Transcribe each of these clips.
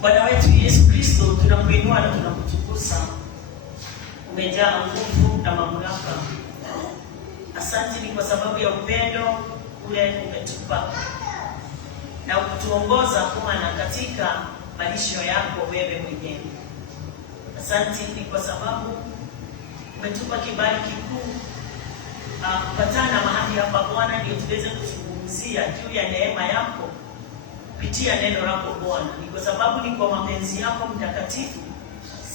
Bwana wetu Yesu Kristo, tunakuinua na tunakutukuza. Umejaa nguvu na mamlaka. Asante ni kwa sababu ya upendo ule umetupa na kutuongoza Bwana katika malisho yako wewe mwenyewe. Asante ni kwa sababu umetupa kibali kikuu kupatana mahali hapa Bwana, ndio tuweze kuzungumzia juu ya neema yako kupitia neno lako Bwana. Ni kwa sababu ni kwa mapenzi yako mtakatifu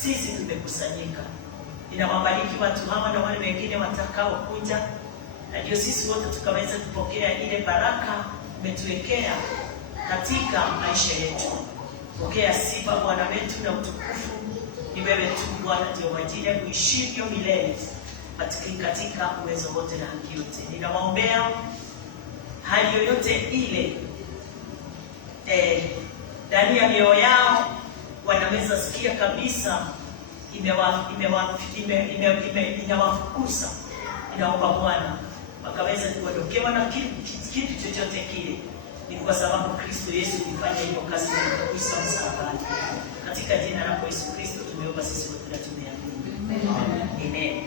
sisi tumekusanyika. Ninawabariki watu hawa na wale wengine watakao kuja, na ndio sisi wote tukaweza kupokea ile baraka umetuwekea katika maisha yetu. Pokea sifa Bwana wetu na utukufu ni wewe tu Bwana, ndio majina kuishivyo milele katika uwezo wote na haki yote. Ninawaombea hali yoyote ile ndani ya mioyo yao wanaweza sikia kabisa inawafukuza. Ninaomba Bwana wakaweza kuondokewa na kitu chochote kile. Ni kwa sababu Kristo Yesu alifanya hiyo kazi na kuisa msalabani. Katika jina la Yesu Kristo tumeomba sisi wote na tumeamini. Amen.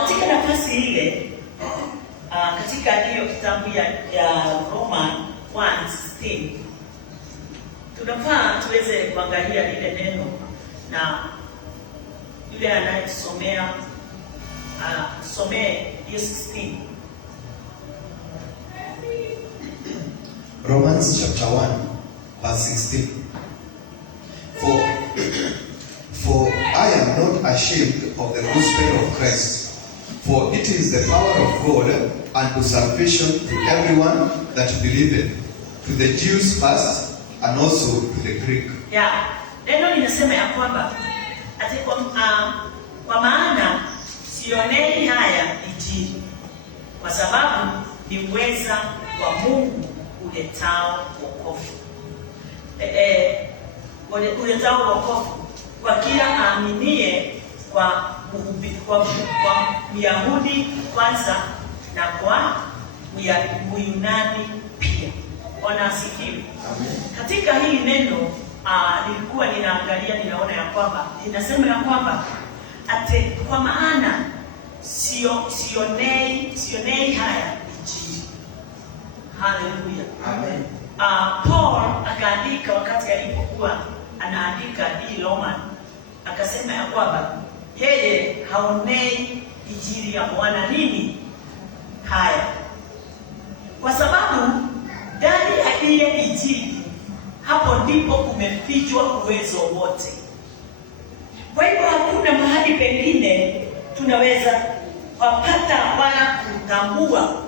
Katika nafasi ile katika hiyo kitabu ya Roma 1:16 tunafaa tuweze kuangalia ile neno, na yule anayetusomea somee hiyo 16. Romans chapter 1 verse 16. For I am not ashamed of the gospel of Christ, for it is the power of God unto salvation to everyone that believeth, to the Jews first and also to the Greek. Yeah. Neno linasema ya kwamba ati kwa maana sionei haya Injili, kwa sababu ni uweza wa Mungu uletao wokovu. Uletao wokovu kwa kila aaminie, kwa Myahudi kwanza na kwa Myunani pia. Bwana asifiwe. Katika hili neno nilikuwa ninaangalia, ninaona ya kwamba inasema ya kwamba ate kwa maana sionei haya Injili. Haleluya. Amen. Paul akaandika wakati alipokuwa anaandika hii Roman, akasema ya kwamba yeye haonei Injili ya Bwana nini haya, kwa sababu ndani ya ile Injili hapo ndipo kumefichwa uwezo wote. Kwa hivyo hakuna mahali pengine tunaweza kupata wala kutambua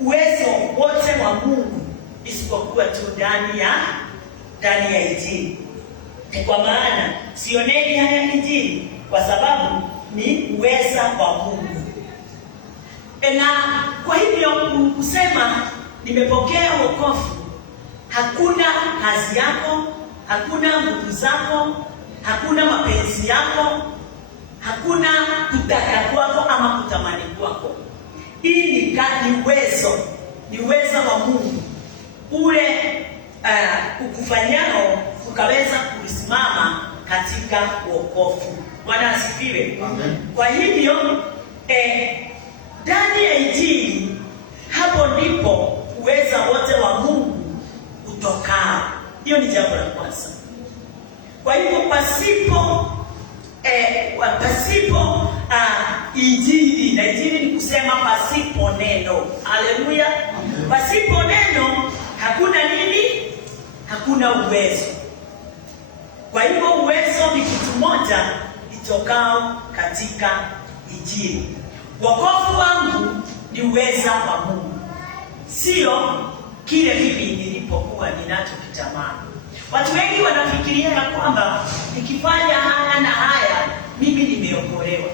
uwezo wote wa Mungu isipokuwa tu ndani ya Injili. Kwa maana sioneni haya Injili, kwa sababu ni uweza wa Mungu. Na kwa hivyo kusema nimepokea wokovu, hakuna kazi yako, hakuna nguvu zako, hakuna mapenzi yako, hakuna kutaka kwako ama kutamani kwako. Hii ni uwezo wa Mungu ule ukufanyao ukaweza kusimama katika wokovu. Bwana asifiwe. Amen. Kwa hivyo ndani ya Injili hapo ndipo uweza wote wa Mungu utokao. Hiyo ni jambo la kwanza. Kwa hivyo pasipo Injili, na Injili ni kusema pasipo neno. Haleluya. Pasipo neno hakuna nini? Hakuna uwezo. Kwa hivyo uwezo ni kitu moja itokao katika Injili. Wokovu wangu ni uweza wa Mungu, sio kile mimi nilipokuwa ninachokitamani. Watu wengi wanafikiria ya kwamba nikifanya haya na haya mimi nimeokolewa,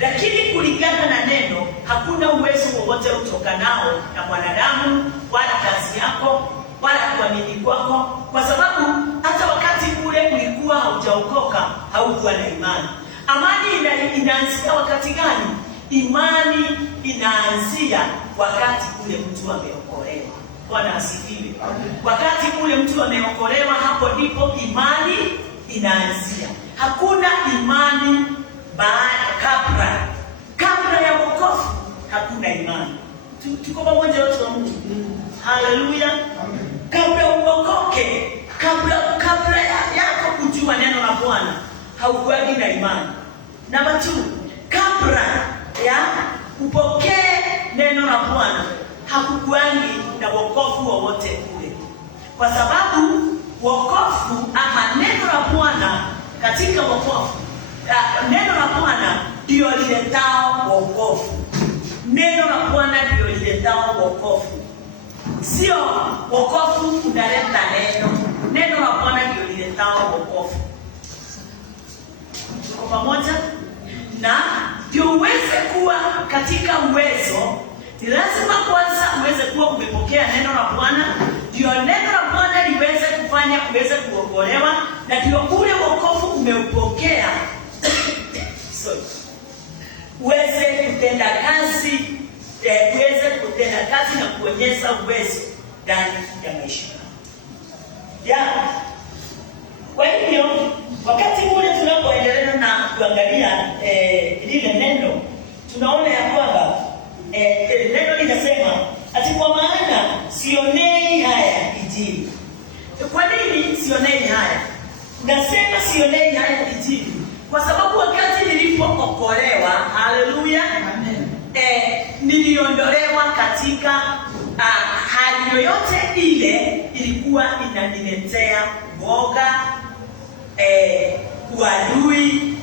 lakini kulingana na neno hakuna uwezo wowote utokanao na mwanadamu wala kazi yako wala kuamini kwako, kwa sababu haujaokoka haukuwa na imani. Amani inaanzia wakati gani? Imani inaanzia wakati ule mtu ameokolewa. Bwana asifiwe. Wakati ule mtu ameokolewa, hapo ndipo imani inaanzia. Hakuna imani kabla ya wokovu, hakuna imani. Tuko pamoja watu wa Mungu? Haleluya. Kabla uokoke, kabla yako kujua neno la Bwana, haukuwa na imani. Namba 2, kabla ya upokee neno la Bwana, hakukuangi na wokovu wowote ule. Kwa sababu wokovu ama neno la Bwana, katika wokovu, neno la Bwana ndio liletao wokovu. Neno la Bwana ndio liletao wokovu. Sio wokovu unaleta neno. Neno la Bwana ndio liletao wokovu. Tuko pamoja? Na ndio uweze kuwa katika uwezo, ni lazima kwanza uweze kuwa umepokea neno la Bwana, ndio neno la Bwana liweze kufanya uweze kuokolewa, na ndio ule wokovu umeupokea uweze kutenda kazi, uweze kutenda kazi na kuonyesha uwezo ndani ya maisha yako. Kwa hivyo wakati ule tunapoendelea na kuangalia lile neno, tunaona ya kwamba neno linasema ati kwa maana sionei haya Injili. Kwa nini sionei haya? Nasema sionei haya Injili kwa sababu wakati nilipookolewa, haleluya, amen, niliondolewa katika hali yoyote ile ilikuwa inaniletea woga, uadui.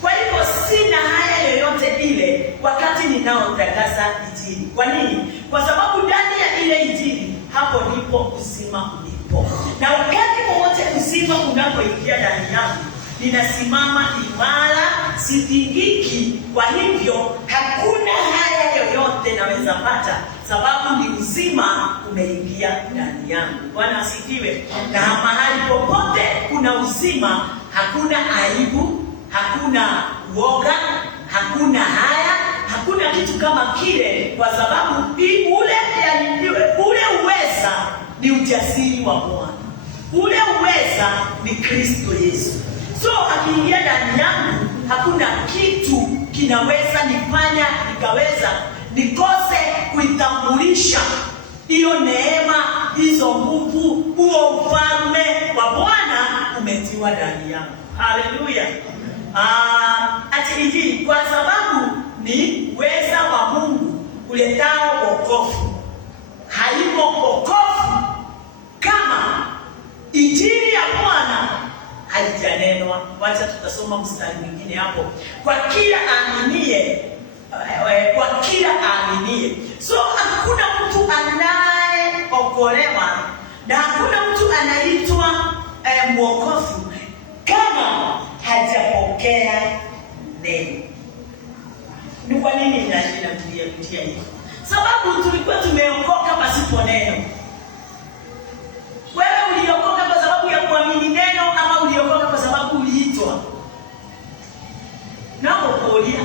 Kwa hivyo sina haya yoyote ile wakati ninaotangaza Injili. Kwa nini? Kwa sababu ndani ya ile Injili, hapo ndipo uzima ulipo. Na wakati wowote uzima unapoingia ndani yangu, ninasimama imara, sitingiki. Kwa hivyo hakuna haya yoyote naweza pata, sababu ni uzima umeingia ndani yangu. Bwana asifiwe. Na mahali popote kuna uzima, hakuna aibu, hakuna woga, hakuna haya, hakuna kitu kama kile, kwa sababu ule uweza ni ujasiri wa Bwana. Ule uweza ni Kristo Yesu. So akiingia ndani yangu, hakuna kitu kinaweza nifanya nikaweza nikose kuitambulisha hiyo neema, hizo nguvu, huo ufalme wa Bwana umetiwa ndani yangu. Haleluya. Ati Injili kwa sababu ni uweza wa Mungu uletao wokovu. Haimo wokovu kama Injili ya Bwana haijanenwa. Wacha tutasoma mstari mwingine hapo. Kwa kila aaminie, So hakuna mtu anayeokolewa na hakuna mtu anaitwa mwokovu kama hajapokea neno. Ni kwa nini ninarudia hivi? Sababu tulikuwa tumeokoka pasipo neno. Wewe uliokoka kwa sababu ya kuamini neno ama uliokoka kwa sababu uliitwa? Nako kuolia.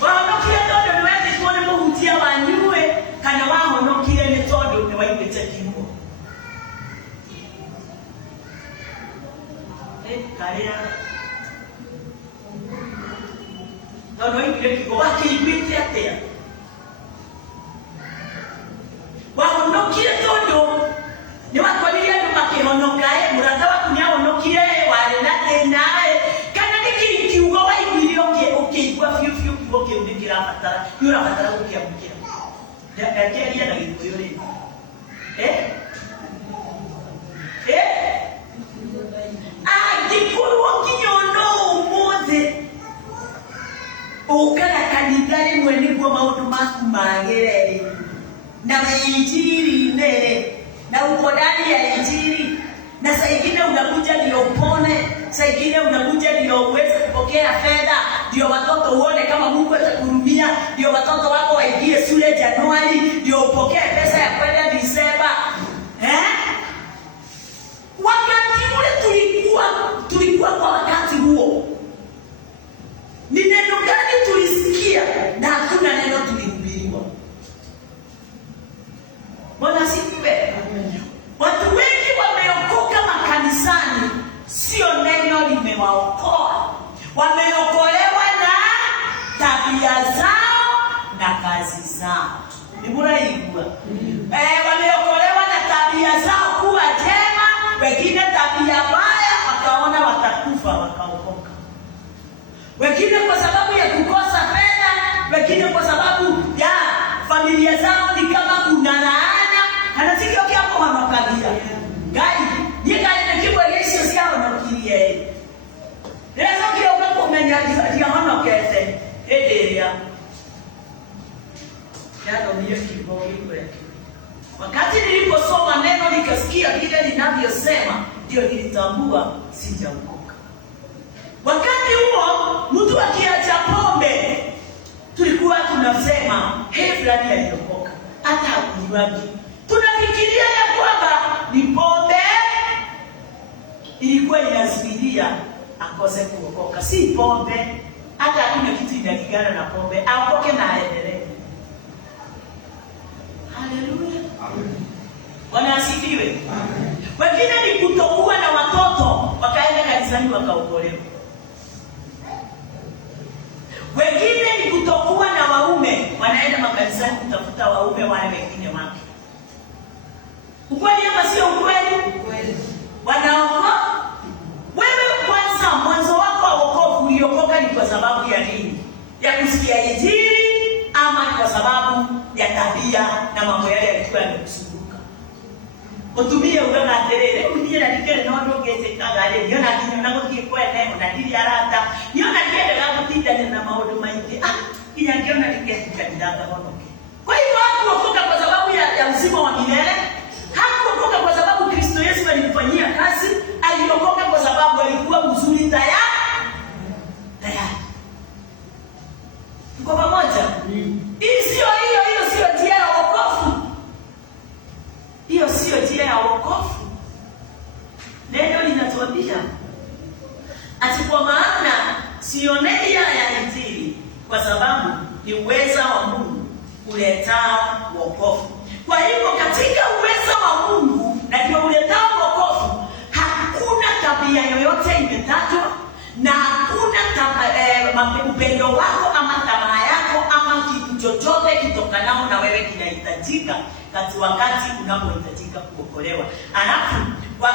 Waonokile todo niweze kuona kuhutia wanyue kana waonokile metodo ni waipete kingo. Karea. Nono ikile kingo wakiipite atea. Waonokile todo ni wakwalilia makihonokae muratawa kunyaonokile wale nae kana nikiugo waigilio ukigwa fiu kiboke undikira fatara yura fatara ukiamkia ndakeria na gikuyo ri gikuru kinyono umothe ukana kanithari mwe niguo maundu maku magireri na Injili nene na uko ndani ya Injili, na saa ingine unakuja ndio upone, saa ingine unakuja ndio uweze kupokea fedha, ndio watoto uone kama Mungu atakuhurumia, ndio watoto wako waingie shule Januari, ndio upokee pesa ya kwenda Disemba. Wakati ule tulikuwa alichosema ndio nilitambua sijaokoka. Wakati huo mtu akiacha pombe tulikuwa tunasema fulani aliokoka, hata hakunywaji. Tunafikiria ya kwamba ni pombe ilikuwa inazuilia akose kuokoka. Si pombe, hata hakuna kitu inalingana na pombe. Aokoke na aendelee. Haleluya. Amen. Bwana asifiwe. Amen. Wengine ni kutokuwa na watoto wakaenda kanisani wakaokolewa. Wengine ni kutokuwa na waume wanaenda makanisani kutafuta waume wale wengine wake. Ukweli ama sio ukweli? Ukweli. Wanaokoka. Wewe kwanza mwanzo wako wa wokovu uliokoka ni kwa sababu ya nini? Ya kusikia Injili ama kwa sababu ya tabia na mambo yale yalikuwa yamekusunguka? Utumie unaona terere, unie na dikere na watu gete kagale, niona kinyo na ngoki kwa neno na dili arata. Niona kile la kutinda na maodo maingi. Kinya ngiona dikete kanidaka honoke. Kwa hiyo hakuokoka kwa sababu ya uzima wa milele. Hakuokoka kwa sababu Kristo Yesu alimfanyia kazi. Aliokoka kwa sababu alikuwa mzuri tayari. Tuko pamoja? Hii sio njia ya wokovu. Hiyo sio njia ya wokovu. Neno linatuambia ati kwa maana sionei ya Injili kwa sababu ni uweza wa Mungu uletao wokovu. Kwa hivyo katika uweza wa Mungu na ndio uletao wokovu, hakuna tabia yoyote imetajwa na hakuna upendo wako ama tamaa yako ama kitu chochote kitokanao na wewe kinahitajika wakati unapohitajika kuokolewa. Alafu kwa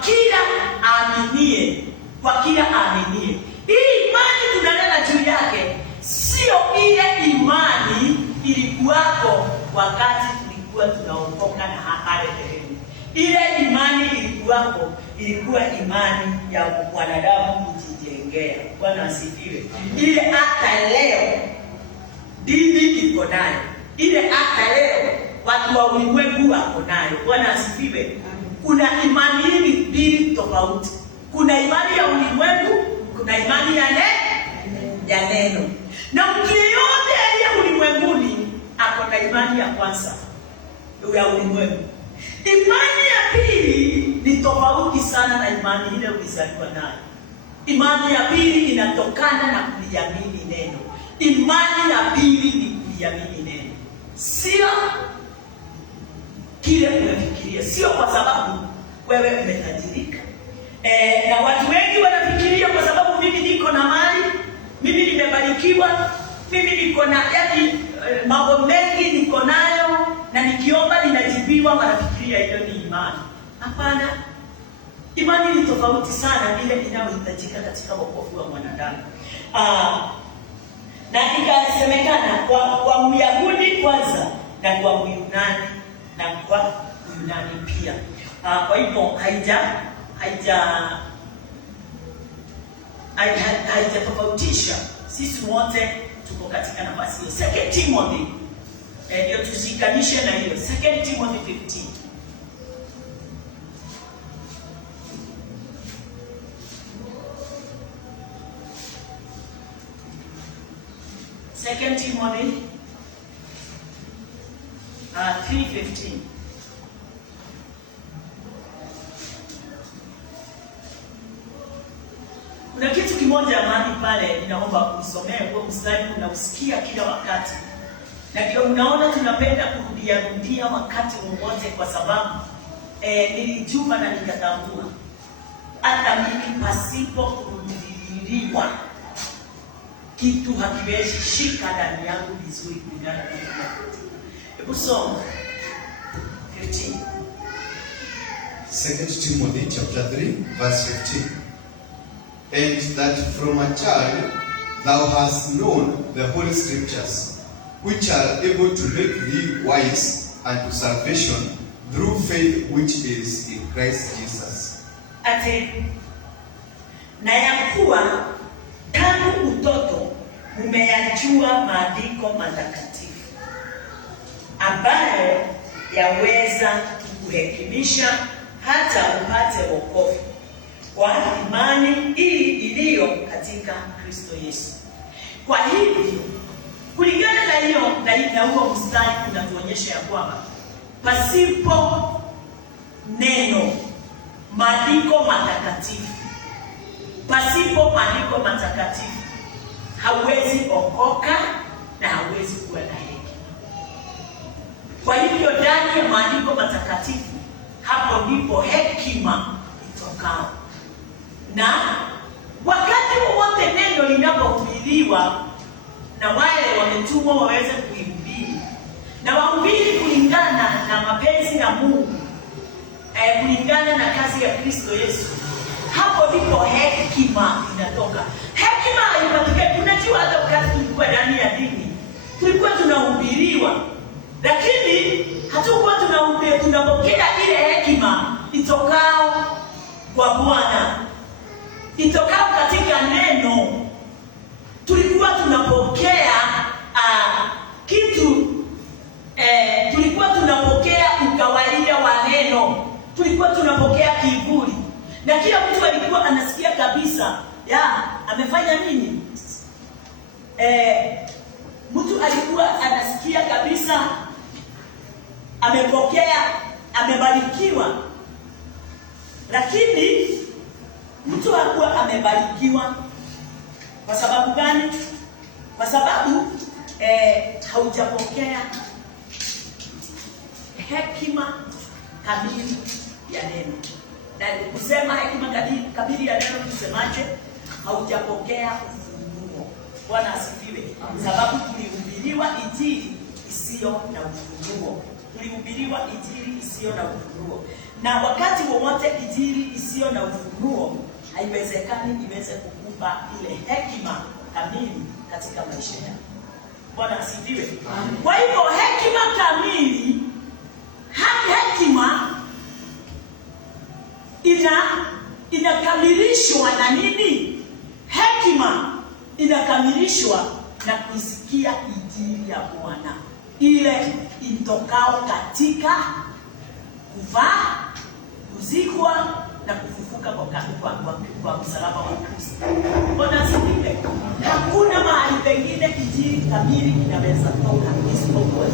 kila aaminie, hii imani tunanena juu yake sio ile imani ilikuwako wakati tulikuwa tunaokoka na hapale deheni. Ile imani ilikuwako ilikuwa imani ya wanadamu kujijengea. Bwana asifiwe. Ile hata leo dini iko nayo. Ile hata leo watu wa ulimwengu wako nayo. Bwana asifiwe. Kuna imani mbili tofauti. Kuna imani ya ulimwengu, kuna imani ya neno. Na mtu yeyote aliye ulimwenguni ako na imani ya kwanza ya ulimwengu. Imani ya pili ni tofauti sana na imani ile ulizaliwa nayo. Imani ya pili inatokana na kuliamini neno. Imani ya pili ni kuliamini neno. Sio kile unafikiria. Sio kwa sababu wewe umetajirika. Na watu wengi wanafikiria kwa sababu mimi niko na mali, mimi nimebarikiwa, mimi niko na mambo mengi niko nayo na nikiomba ninajibiwa, wanafikiria hiyo ni imani. Hapana. Imani ni tofauti sana ile inayohitajika katika wokovu wa mwanadamu. Na ikasemekana kwa Myahudi kwanza na kwa Myunani na kwa Myunani pia. Kwa hivyo haijatofautisha. Sisi wote tuko katika nafasi hiyo. Second Timothy ndio tusikanishe na hiyo. Second Timothy 15. Second Timothy 3:15. Kuna kitu kimoja mahali pale ninaomba unisomee kwa mstari unausikia kila wakati. Na ndio unaona tunapenda kurudia wakati wowote kwa sababu nilijua na nikatambua hata mimi pasipo kurudiliwa kitu hakiwezi shika ndani yangu vizuri kulingana na Mungu. Hebu soma 15. 2 Timothy chapter 3 verse 15. And that from a child thou hast known the holy scriptures, which are able to make thee wise unto salvation through faith which is in Christ Jesus. Ate na yakuwa tangu utoto umeyajua maandiko matakatifu ambayo yaweza kuhekimisha hata upate wokovu kwa imani hii iliyo katika Kristo Yesu. Kwa hivyo kulingana na hiyo na huo mstari unatuonyesha ya kwamba pasipo neno, maandiko matakatifu, pasipo maandiko matakatifu hauwezi okoka na hauwezi kuwa na hekima. Kwa hivyo ndani ya maandiko matakatifu, hapo ndipo hekima itokao. Na wakati wowote neno linapohubiriwa na wale wametumwa waweze kuihubiri, na wahubiri kulingana na mapenzi ya Mungu, kulingana na kazi ya Kristo Yesu, hapo ndipo hekima inatoka. Hekima haipatikani. Unajua, hata wakati tulikuwa ndani ya dini tulikuwa tunahubiriwa, lakini hatukuwa tunapokea ile hekima itokao kwa Bwana, itokao katika neno. Tulikuwa tunapokea tulikuwa tunapokea ukawaida wa neno, tulikuwa tunapokea kiburi, na kila mtu alikuwa anasikia kabisa amefanya nini. Mtu alikuwa anasikia kabisa amepokea, amebarikiwa. Lakini mtu hakuwa amebarikiwa. Kwa sababu gani? Kwa sababu haujapokea hekima kamili ya neno. Na kusema hekima kamili ya neno tusemaje? Haujapokea ufunuo. Bwana asifiwe. Sababu tulihubiriwa injili isiyo na ufunuo. Tulihubiriwa injili isiyo na ufunuo. Na wakati wowote injili isiyo na ufunuo haiwezekani iweze kukupa ile hekima kamili katika maisha yako. Bwana asifiwe. Kwa hivyo hekima kamili, hekima inakamilishwa na nini? Hekima inakamilishwa na kusikia injili ya Bwana, ile itokao katika kufa, kuzikwa na kufufuka kwa msalaba wa Kristo. Bwana asifiwe. Hakuna mahali pengine injili kamili inaweza toka isipokuwa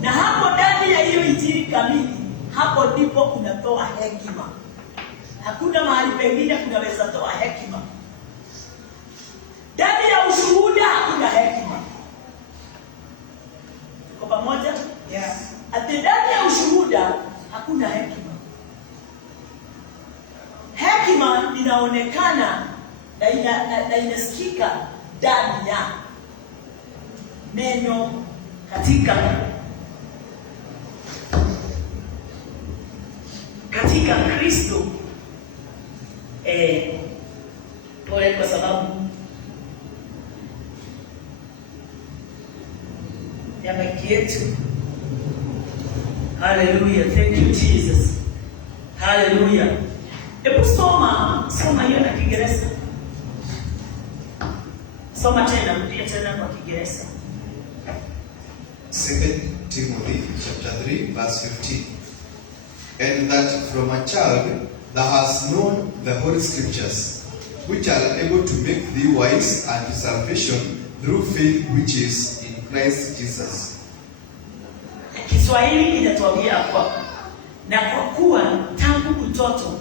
na hapo ndani ya hiyo injili kamili, hapo ndipo unatoa hekima. Hakuna mahali pengine kunaweza toa hekima. Ndani ya ushuhuda hakuna hekima. Tuko pamoja? Yeah. Ati ndani ya ushuhuda hakuna hekima. Hekima inaonekana na inasikika ndani ya neno katika Kristo. Pole kwa sababu ya maiki yetu. Hallelujah. Thank you Jesus. Hallelujah. Hebu soma hiyo na Kiingereza. Soma tena, rudia tena kwa Kiingereza. 2 Timothy chapter 3 verse 15. And that from a child thou hast known the Holy Scriptures, which are able to make thee wise unto salvation through faith which is in Christ Jesus. Kiswahili inatuambia kwa na kwa kuwa tangu utoto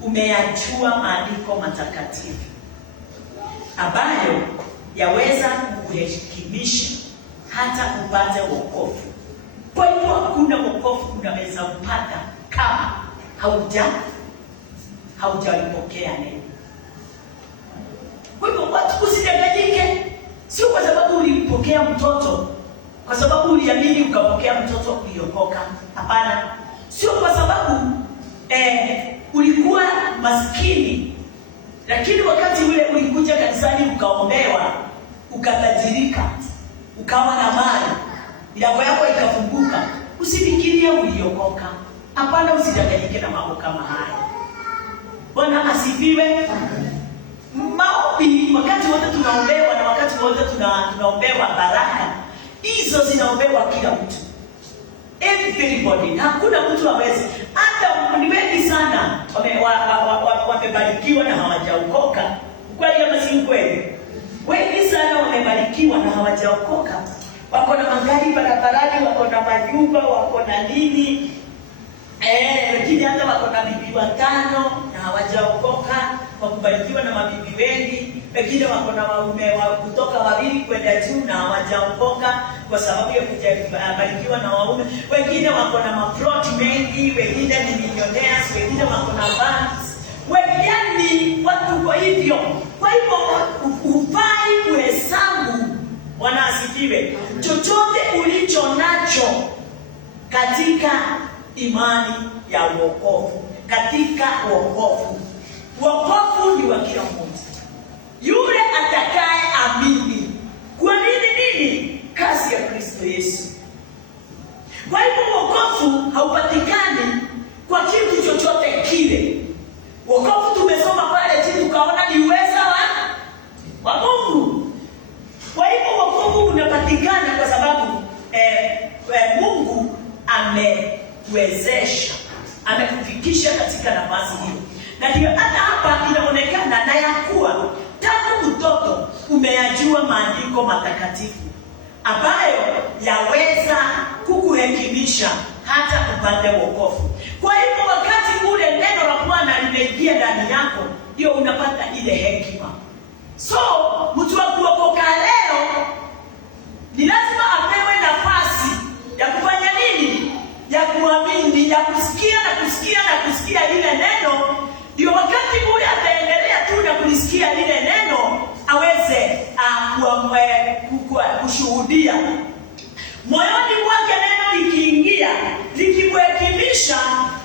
umeyajua maandiko matakatifu ambayo yaweza kukuhekimisha hata upate wokovu. Kwa hivyo hakuna wokovu unaweza upata kama haujalipokea neno. Kwa hivyo watu usidanganyike. Sio kwa sababu ulipokea mtoto, kwa sababu uliamini ukapokea mtoto uliokoka. Hapana. Sio kwa sababu ulikuwa maskini, lakini wakati ule ulikuja kanisani ukaombewa, ukatajirika, ukawa na mali, milango yako ikafunguka, usifikirie uliokoka. Hapana, usidanganyike na mambo kama haya. Bwana asifiwe. Maombi wakati wote tunaombewa, na wakati wote tunaombewa baraka. Hizo zinaombewa kila mtu. Everybody, hakuna mtu hawezi. Hata ni wengi sana wamebarikiwa na hawajaokoka. Kweli ama si kweli? Wengi sana wamebarikiwa na hawajaokoka. Wako na magari barabarani, wako na majumba, wako na nini. Wengine hata wako na bibi 5 na hawajaokoka, wakubarikiwa na mabibi wengi. Wengine wako na waume kutoka 2 kwenda juu na hawajaokoka kwa sababu ya kubarikiwa na waume. Wengine wako na maplot mengi, wengine ni millionaires, wengine wako na banks. Wengine watu kwa hivyo. Kwa hivyo ufai kuhesabu, wanasikiwe, chochote ulicho nacho katika imani ya wokovu, katika wokovu. Wokovu ni wa kila mmoja, yule atakaye amini. Kwa nini? Kazi ya Kristo Yesu. Kwa hivyo wokovu haupatikani kwa kitu chochote kile. Wokovu tumesoma pale chini tukaona ni uweza wa Mungu. Kwa hivyo wokovu unapatikana kwa sababu Mungu amekuwezesha, amekufikisha katika nafasi hiyo. Na ndio hata hapa inaonekana na ya kuwa tangu mtoto umeyajua maandiko matakatifu ambayo yaweza kukuhekimisha hata upate wokovu. Kwa hivyo wakati ule neno la Bwana limeingia ndani yako, ndio unapata ile hekima. So mtu wa kuokoka leo ni lazima apewe nafasi ya kufanya nini? Ya kuamini, ya kusikia na kusikia ile neno. Ndio wakati ule ataendelea tu na kulisikia ile neno, aweze kushuhudia moyoni mwake. Neno likiingia, likimhekimisha,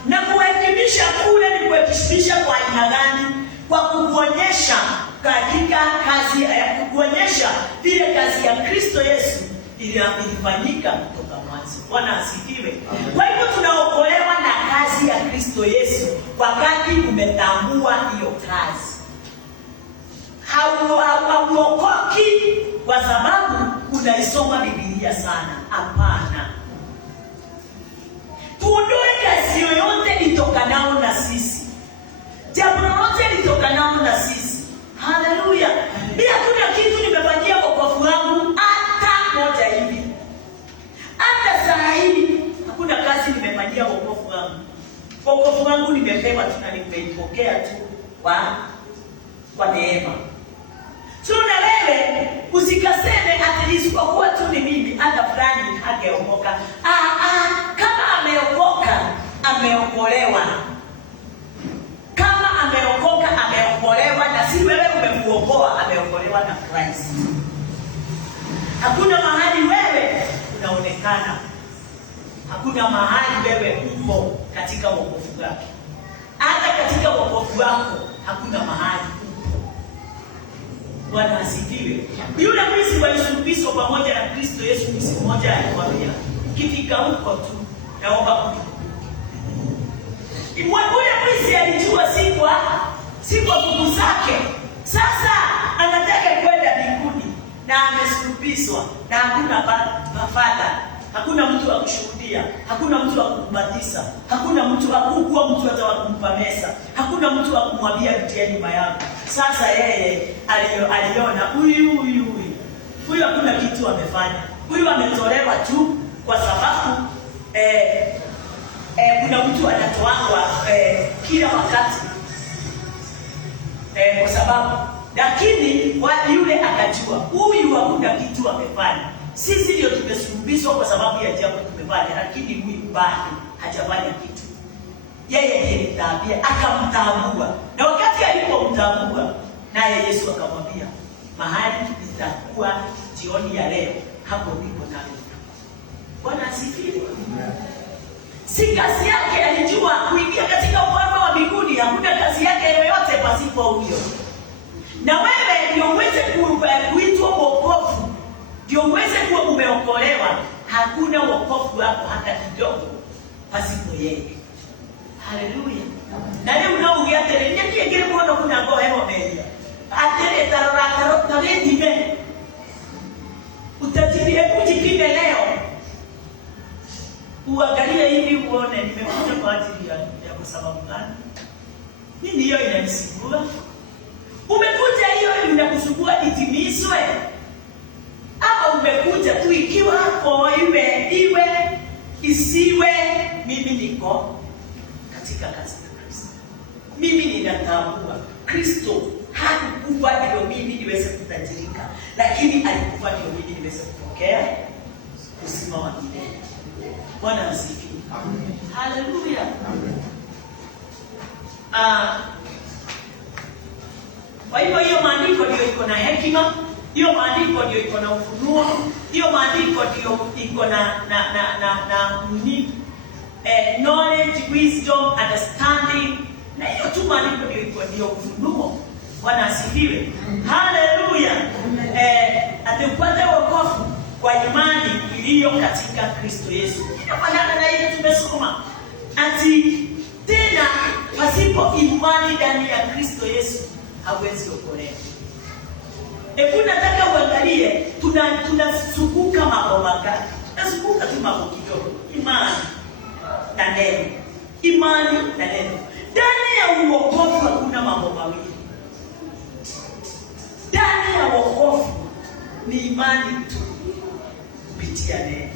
na kuhekimisha kule ni kuhekimisha kwa aina gani? Kwa kukuonyesha katika kazi ya kukuonyesha vile kazi ya Kristo Yesu ilifanyika kutoka mwanzo. Bwana asifiwe. Kwa hivyo tunaokolewa na kazi ya Kristo Yesu wakati umetambua hiyo kazi. Hauokoki kwa sababu unaisoma Biblia sana. Hapana. Tuondoe kazi yoyote litokanao na sisi, jambo lolote litokanao na sisi. Haleluya. Bila kuna kitu nimefanyia wokovu wangu hata moja hivi. Hata saa hii hakuna kazi nimefanyia wokovu wangu. Wokovu wangu nimepewa tu na nimeipokea tu kwa neema. So na wewe usikaseme at least kwa kuwa tu ni mimi hata fulani hageokoka. Kama ameokoka, ameokolewa. Kama ameokoka, ameokolewa, na si wewe umemuokoa, ameokolewa na Christ. Hakuna mahali wewe unaonekana, hakuna mahali wewe upo katika wokovu wake. Hata katika wokovu wako hakuna mahali upo. Bwana asifiwe. Yule mwizi walisulubishwa pamoja na Kristo Yesu. Mwizi mmoja alikwambia, ukifika huko tu naomba kutukuka. Yule mwizi alijua si kwa nguvu zake. Sasa anataka kwenda mbinguni na amesulubishwa na hakuna bafada, hakuna mtu wa kushuhudia, hakuna mtu wa kumbatiza, hakuna mtu hakukuwa mtu hata wa kumpa mesa, hakuna mtu wa kumwambia pitia nyuma yako. Sasa yeye aliona huyu hakuna kitu amefanya. Huyu ametolewa tu kwa sababu kuna mtu anatoangwa kila wakati kwa sababu, lakini yule akajua huyu hakuna kitu amefanya. Sisi ndio tumesulubishwa kwa sababu ya jambo tumefanya, lakini huyu bado hajafanya kitu. Yeye ndiye mtaabia, akamtambua. Na wakati alipomtambua, naye Yesu akamwambia, mahali nitakuwa jioni ya leo, hapo ndipo nawe. Bwana asifiwe. Si kazi yake, alijua kuingia katika ufalme wa mbinguni. Hakuna kazi yake yoyote pasipo huyo. Na wewe ndio uweze kuitwa wokovu, ndio uweze kuwa umeokolewa. Hakuna wokovu wako hata kidogo pasipo yeye. Haleluya. Na leo unaongea tele nyingi ngine mwana kuna ngo hewa media. Atele tarora utajiri kujipime leo. uangalie hivi uone nimekuja kwa ajili ya kwa sababu gani? Nini hiyo inanisumbua? Umekuja hiyo inakusumbua itimizwe? Ama umekuja tu ikiwa hapo iwe isiwe, mimi niko katika kazi ya Kristo. Mimi ninatambua Kristo hakukufa ndio mimi niweze kutajirika, lakini alikufa ndio mimi niweze kupokea uzima wa milele. Bwana asifiwe. Amen. Haleluya. Amen. Kwa hivyo maandiko ndio iko na hekima, hiyo maandiko ndio iko na ufunuo, hiyo maandiko ndio iko na knowledge, wisdom, understanding. Na hiyo tu maandiko ndio iko ndio ufunuo. Bwana asifiwe. Haleluya. Atupate wokovu kwa imani iliyo katika Kristo Yesu. Inafanana na ile tumesoma. Ati tena pasipo imani ndani ya Kristo Yesu hawezi okolewa. Hebu nataka uangalie tunazunguka mambo magani. Tunazunguka tu mambo kidogo. Imani na neno. Imani na neno. Ndani ya uokovu hakuna mambo mawili. Ndani ya wokovu ni imani tu kupitia neno.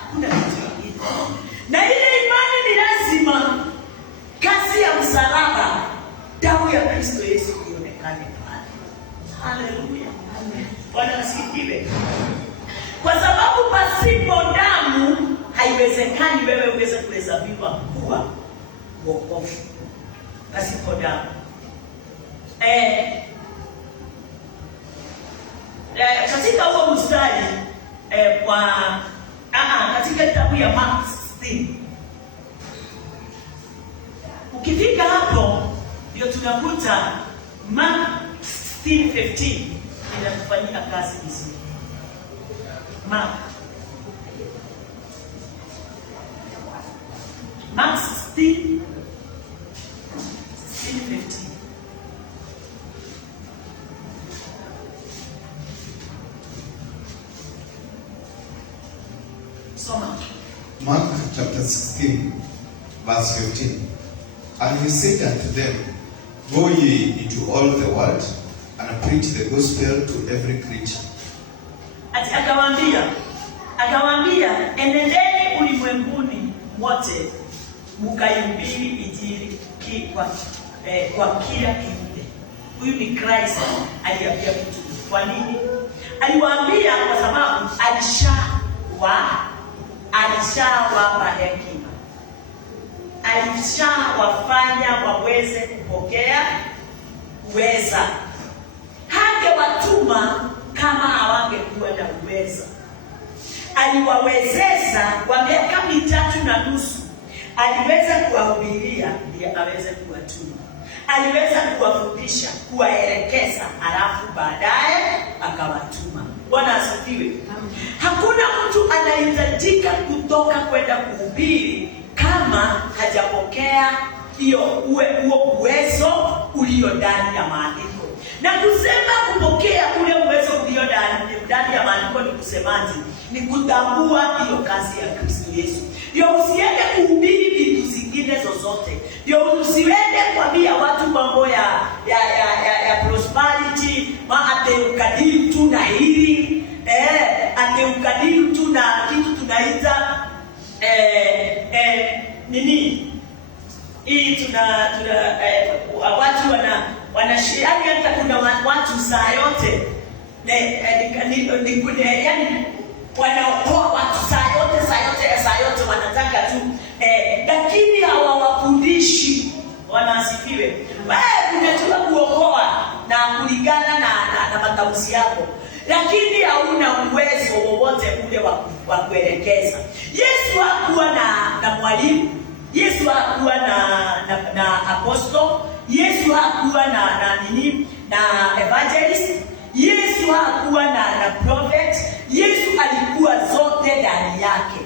Hakuna kitu kingine. Na ile imani ni lazima kazi ya msalaba, damu ya Kristo Yesu ionekane pale. Haleluya. Amen. Bwana asifiwe. Kwa sababu pasipo damu haiwezekani wewe uweze kuhesabiwa kuwa wokovu. Pasipo damu. Katika huo mstari katika kitabu ya Mark 16. Ukifika hapo ndio tunakuta Mark 16:15 inatufanyia kazi vizuri. Mark 16:15. Mark chapter 16, verse 15. And he said unto them, Go ye into all the world, and preach the gospel to every creature. Akawaambia, enendeni ulimwenguni wote, mkaihubiri injili kwa kila kiumbe. Huyu ni Kristo aliambia mtu. Kwa nini? Aliwaambia kwa sababu alishawapa hekima. Alishawafanya waweze kupokea uweza. Hangewatuma kama hawangekuwa na uweza. Aliwawezesha kwa miaka 3.5. Aliweza kuwahubiria ndiye aweze kuwatuma. Aliweza kuwafundisha, kuwaelekeza, halafu baadaye akawatuma. Bwana asifiwe. Hakuna mtu anahitajika kutoka kwenda kuhubiri kama hajapokea huo uwezo ulio ndani ya maandiko. Na kusema kupokea ule uwezo ulio ndani ya maandiko ni kusemaje? Ni kutambua hiyo kazi ya Kristo Yesu. Ndio usiende kuhubiri vitu zingine zozote. Ndio usiende kuambia watu mambo ya prosperity, ate ukadiri tu na hili, ate ukadiri tu na kitu tunaita nini? Hii tuna watu wanashiriani, hata kuna watu saa yote yani wanaokoa watu saa yote wanataka tu lakini hawawafundishi. Wanasifiwe. Wewe unataka kuokoa na kulingana na matausi yako, lakini hauna uwezo wowote ule wa kuelekeza. Yesu hakuwa na mwalimu. Yesu hakuwa na apostle. Yesu hakuwa na evangelist. Yesu hakuwa na prophet. Yesu alikuwa zote ndani yake.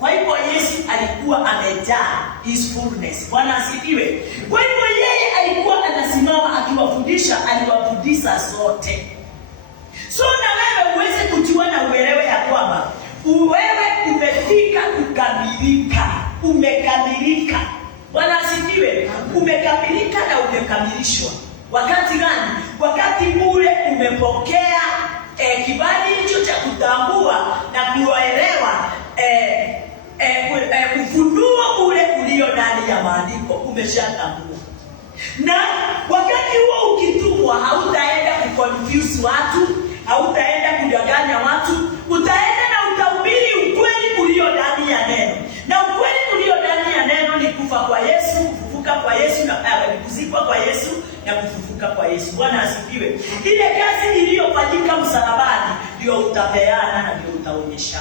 Kwa hivyo Yesu alikuwa amejaa his fullness. Bwana asifiwe. Kwa hivyo yeye alikuwa anasimama akiwafundisha, aliwafundisha zote. So na wewe uweze kujua na uelewe ya kwamba wewe umefika kukamilika umekamilika. Bwana asifiwe. Umekamilika na umekamilishwa. Wakati gani? Wakati ule umepokea kibali hicho cha kutambua na kuelewa ufunuo ule ulio ndani ya maandiko. Umeshatambua, na wakati huo ukitumwa, hautaenda kuconfuse watu, hautaenda kudanganya watu. Utaenda na utahubiri ukweli ulio ndani ya neno, na ukweli ulio ndani ya neno ni kufa kwa Yesu, kufufuka kwa Yesu, na kuzikwa kwa Yesu na kufufuka kwa Yesu. Bwana asifiwe. Ile kazi iliyofanyika msalabani ndio utapeana na ndio utaonyesha.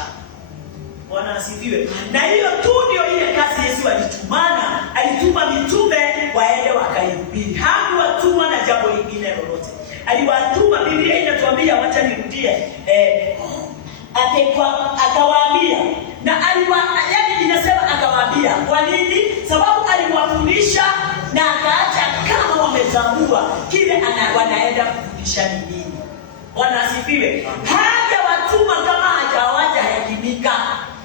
Bwana asifiwe. Na hiyo tu ndio ile kazi Yesu alitumana. Alituma mitume waende wakaihubiri. Hakuwatuma na jambo lingine lolote. Aliwatuma, Biblia inatuambia, wacha nirudie, akawaambia, na yaani inasema akawaambia. Kwa nini? Sababu aliwafundisha na akaacha kama wametambua kile wanaenda kufundisha ni nini. Bwana asifiwe. Hajawatuma kama hawajahekimika.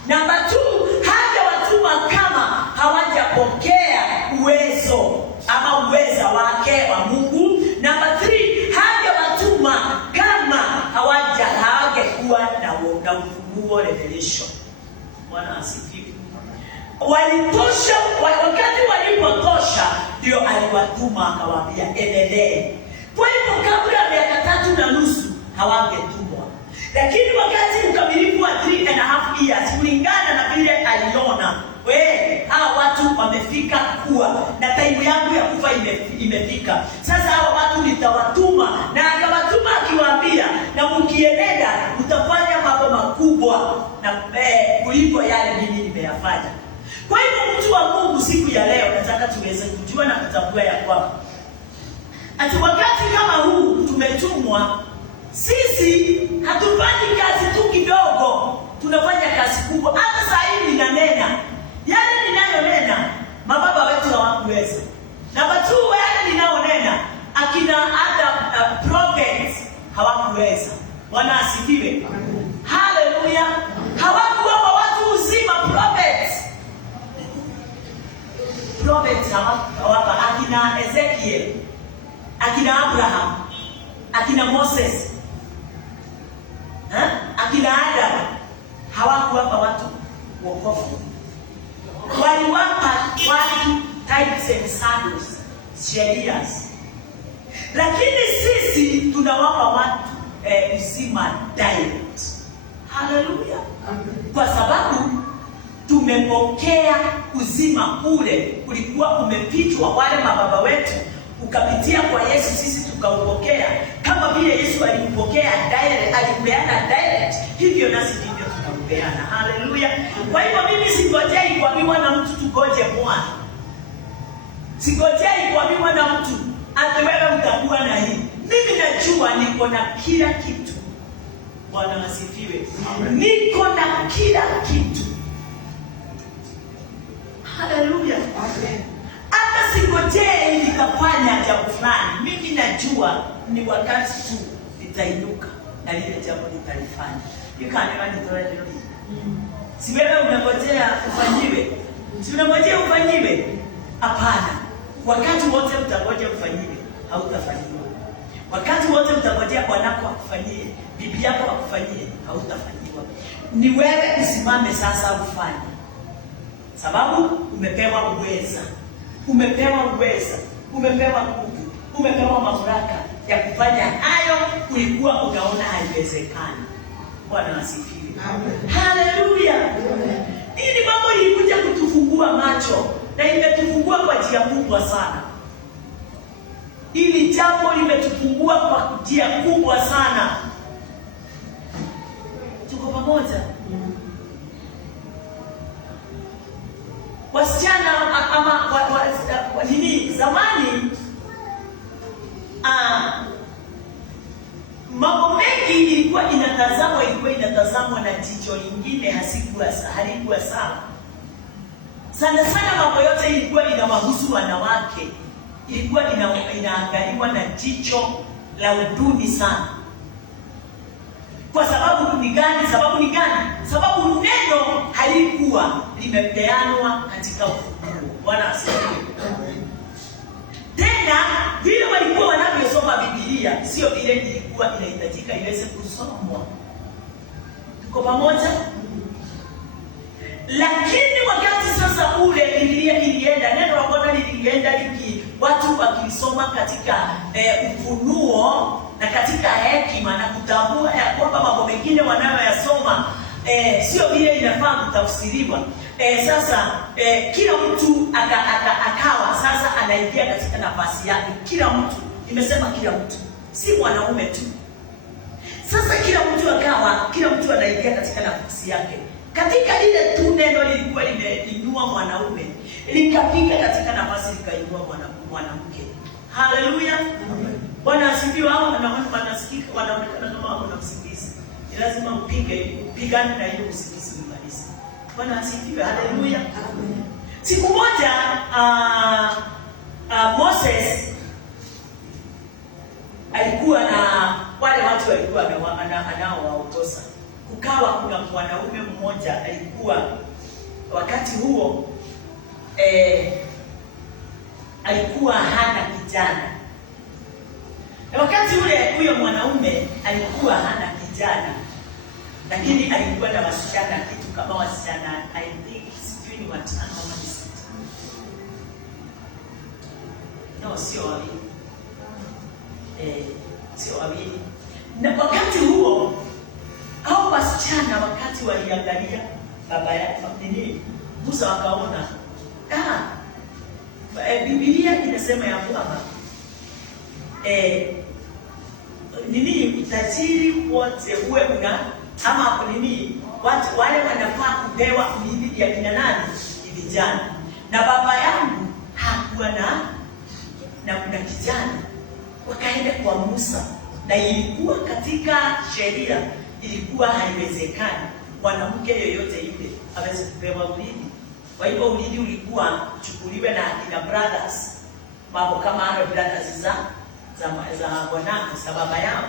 Namba 2, hajawatuma kama hawajapokea uwezo ama uweza wake wa Mungu. Namba 3, hajawatuma kama hawangekuwa na ufunuo, revelation. Bwana asifiwe. Walitosha, wakati walipotosha ndio aliwatuma akawaambia endelee. Kwa hivyo kabla ya miaka 3.5 hawangetumwa, lakini wakati ukamilifu wa 3.5 years kulingana na vile aliona, hawa watu wamefika kuwa na time yangu ya kufa imefika. Sasa hawa watu nitawatuma, na akawatuma akiwaambia, na mkienenda mtafanya mambo makubwa na kuliko yale mimi nimeyafanya. Kwa hivyo mtu wa Mungu, siku ya leo nataka tuweze kujua na kutambua ya kwamba ati wakati kama huu tumetumwa, sisi hatufanyi kazi tu kidogo, tunafanya kazi kubwa. Hata sasa hivi ninanena yale ninayonena, mababa wetu hawakuweza. Namba 2, yale ninaonena akina hata prophets hawakuweza. Bwana asifiwe. Haleluya. Hawakuwa watu uzima prophets. Prophets hawapa akina Ezekiel, akina Abraham, akina Moses, akina Adam, hawakuwapa watu wokovu. Waliwapa watu types and shadows, sherias. Lakini sisi tunawapa watu uzima direct. Haleluya. Kwa sababu tumepokea uzima ule ulikuwa umefichwa wale mababa wetu, ukapitia kwa Yesu, sisi tukaupokea. Kama vile Yesu alimpokea direct, alipeana direct, hivyo nasi ndivyo tunapeana. Haleluya. Kwa hivyo mimi singojei kuambiwa na mtu tugoje Bwana. Singojei kuambiwa na mtu ati wewe utakuwa na hii. Mimi najua niko na kila kitu. Bwana asifiwe. Niko na kila kitu. Haleluya. Amen. Hata singojei nikafanya jambo fulani. Mimi najua ni wakati tu nitainuka na lile jambo nitalifanya. Yukanema nitoe leo. Si wewe unangojea ufanyiwe? Si unangojea ufanyiwe? Hapana. Wakati wote utangoja ufanyiwe, hautafanyiwa. Wakati wote utangojea bwanako akufanyie, bibi yako akufanyie, hautafanyiwa. Ni wewe usimame sasa ufanye. Sababu umepewa uweza. Umepewa uweza, umepewa nguvu, umepewa mamlaka ya kufanya hayo ulikuwa unaona haiwezekani. Bwana asifiwe. Amen. Haleluya. Hii mambo ilikuja kutufungua macho na imetufungua kwa njia kubwa sana. Hili jambo limetufungua kwa njia kubwa sana. Tuko pamoja? Wasichana ama nini zamani, mambo mengi ilikuwa inatazamwa na jicho lingine, halikuwa sawa. Sana mambo yote ilikuwa inawahusu wanawake, ilikuwa inaangaliwa na jicho la uduni sana. Kwa sababu ni gani? Sababu ni gani? Sababu neno halikuwa limepeanwa katika ufunuo. Bwana asifiwe. Tena vile walikuwa wanavyosoma Biblia sio vile ilikuwa inahitajika iweze kusomwa. Tuko pamoja? Lakini wakati sasa ule Biblia ilienda, neno la Bwana lilienda watu wakilisoma katika ufunuo na katika hekima na kutambua ya kwamba mambo mengine wanayoyasoma sio vile inafaa kutafsiriwa. Sasa kila mtu akawa sasa anaingia katika nafasi yake. Kila mtu, nimesema kila mtu, si mwanaume tu. Sasa kila mtu anaingia katika nafasi yake. Katika ile tu neno lilikuwa limeinua mwanaume, likapika katika nafasi likainua mwanamke. Haleluya. Bwana asifiwe. Hao wanasikika, wanaonekana kama wana usingizi. Ni lazima upigane na ile usingizi umalize. Bwana asifiwe. Haleluya. Siku moja Moses alikuwa na wale watu walikuwa anaowaongoza. Kukawa kuna mwanaume mmoja alikuwa wakati huo alikuwa hana kijana. Na wakati ule huyo mwanaume alikuwa hana kijana, lakini alikuwa na wasichana kitu kama wasichana, I think sijui ni 5 ama 6. No, sio wawili. Sio wawili. Na wakati huo hao wasichana wakati waliangalia baba yake nini, Musa wakaona Biblia inasema ya kwamba nini, tajiri wote uwe una ama nini, watu wale wanafaa kupewa urithi ya kina nani? Ni vijana. Na baba yangu hakuwa na kuna kijana. Wakaenda kwa Musa, na ilikuwa katika sheria, ilikuwa haiwezekani mwanamke yoyote yule aweze kupewa urithi. Kwa hivyo urithi ulikuwa uchukuliwe na akina brothers, mambo kama hayo, brothers za bwanako, za baba yao.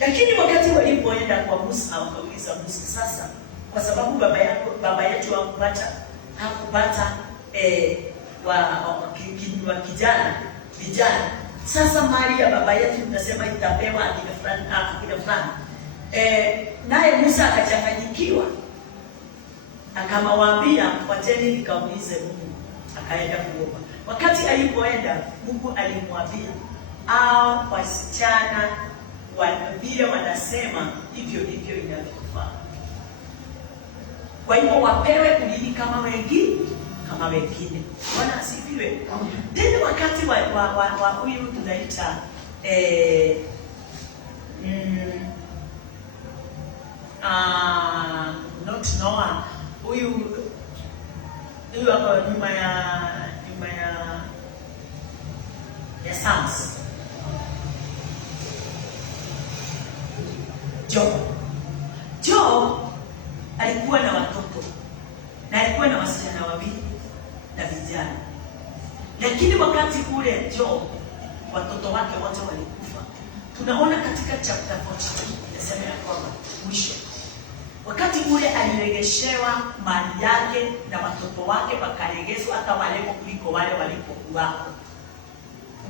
Lakini wakati walipoenda kwa Musa, wakauliza Musa, sasa kwa sababu baba yetu hakupata vijana, sasa mali ya baba yetu tunasema itapewa akina fulani. Naye Musa akachanganyikiwa, akamwambia wacheni nikaulize Mungu. Akaenda kuomba. Wakati alipoenda, Mungu alimwambia wasichana vile wanasema hivyo ndivyo inavyofaa. Kwa hivyo wapewe urithi kama wengine. Bwana asifiwe. Tena wakati wa huyu tunaita not Noah, huyu hapo nyuma ya Sams, Job alikuwa na watoto na alikuwa na wasichana wawili na vijana. Lakini wakati ule Job watoto wake wote walikufa. Tunaona katika chapter 42 inasema ya kwamba mwisho wakati ule aliregeshewa mali yake na watoto wake wakaregeshwa hata waleko kuliko wale walipokuwako,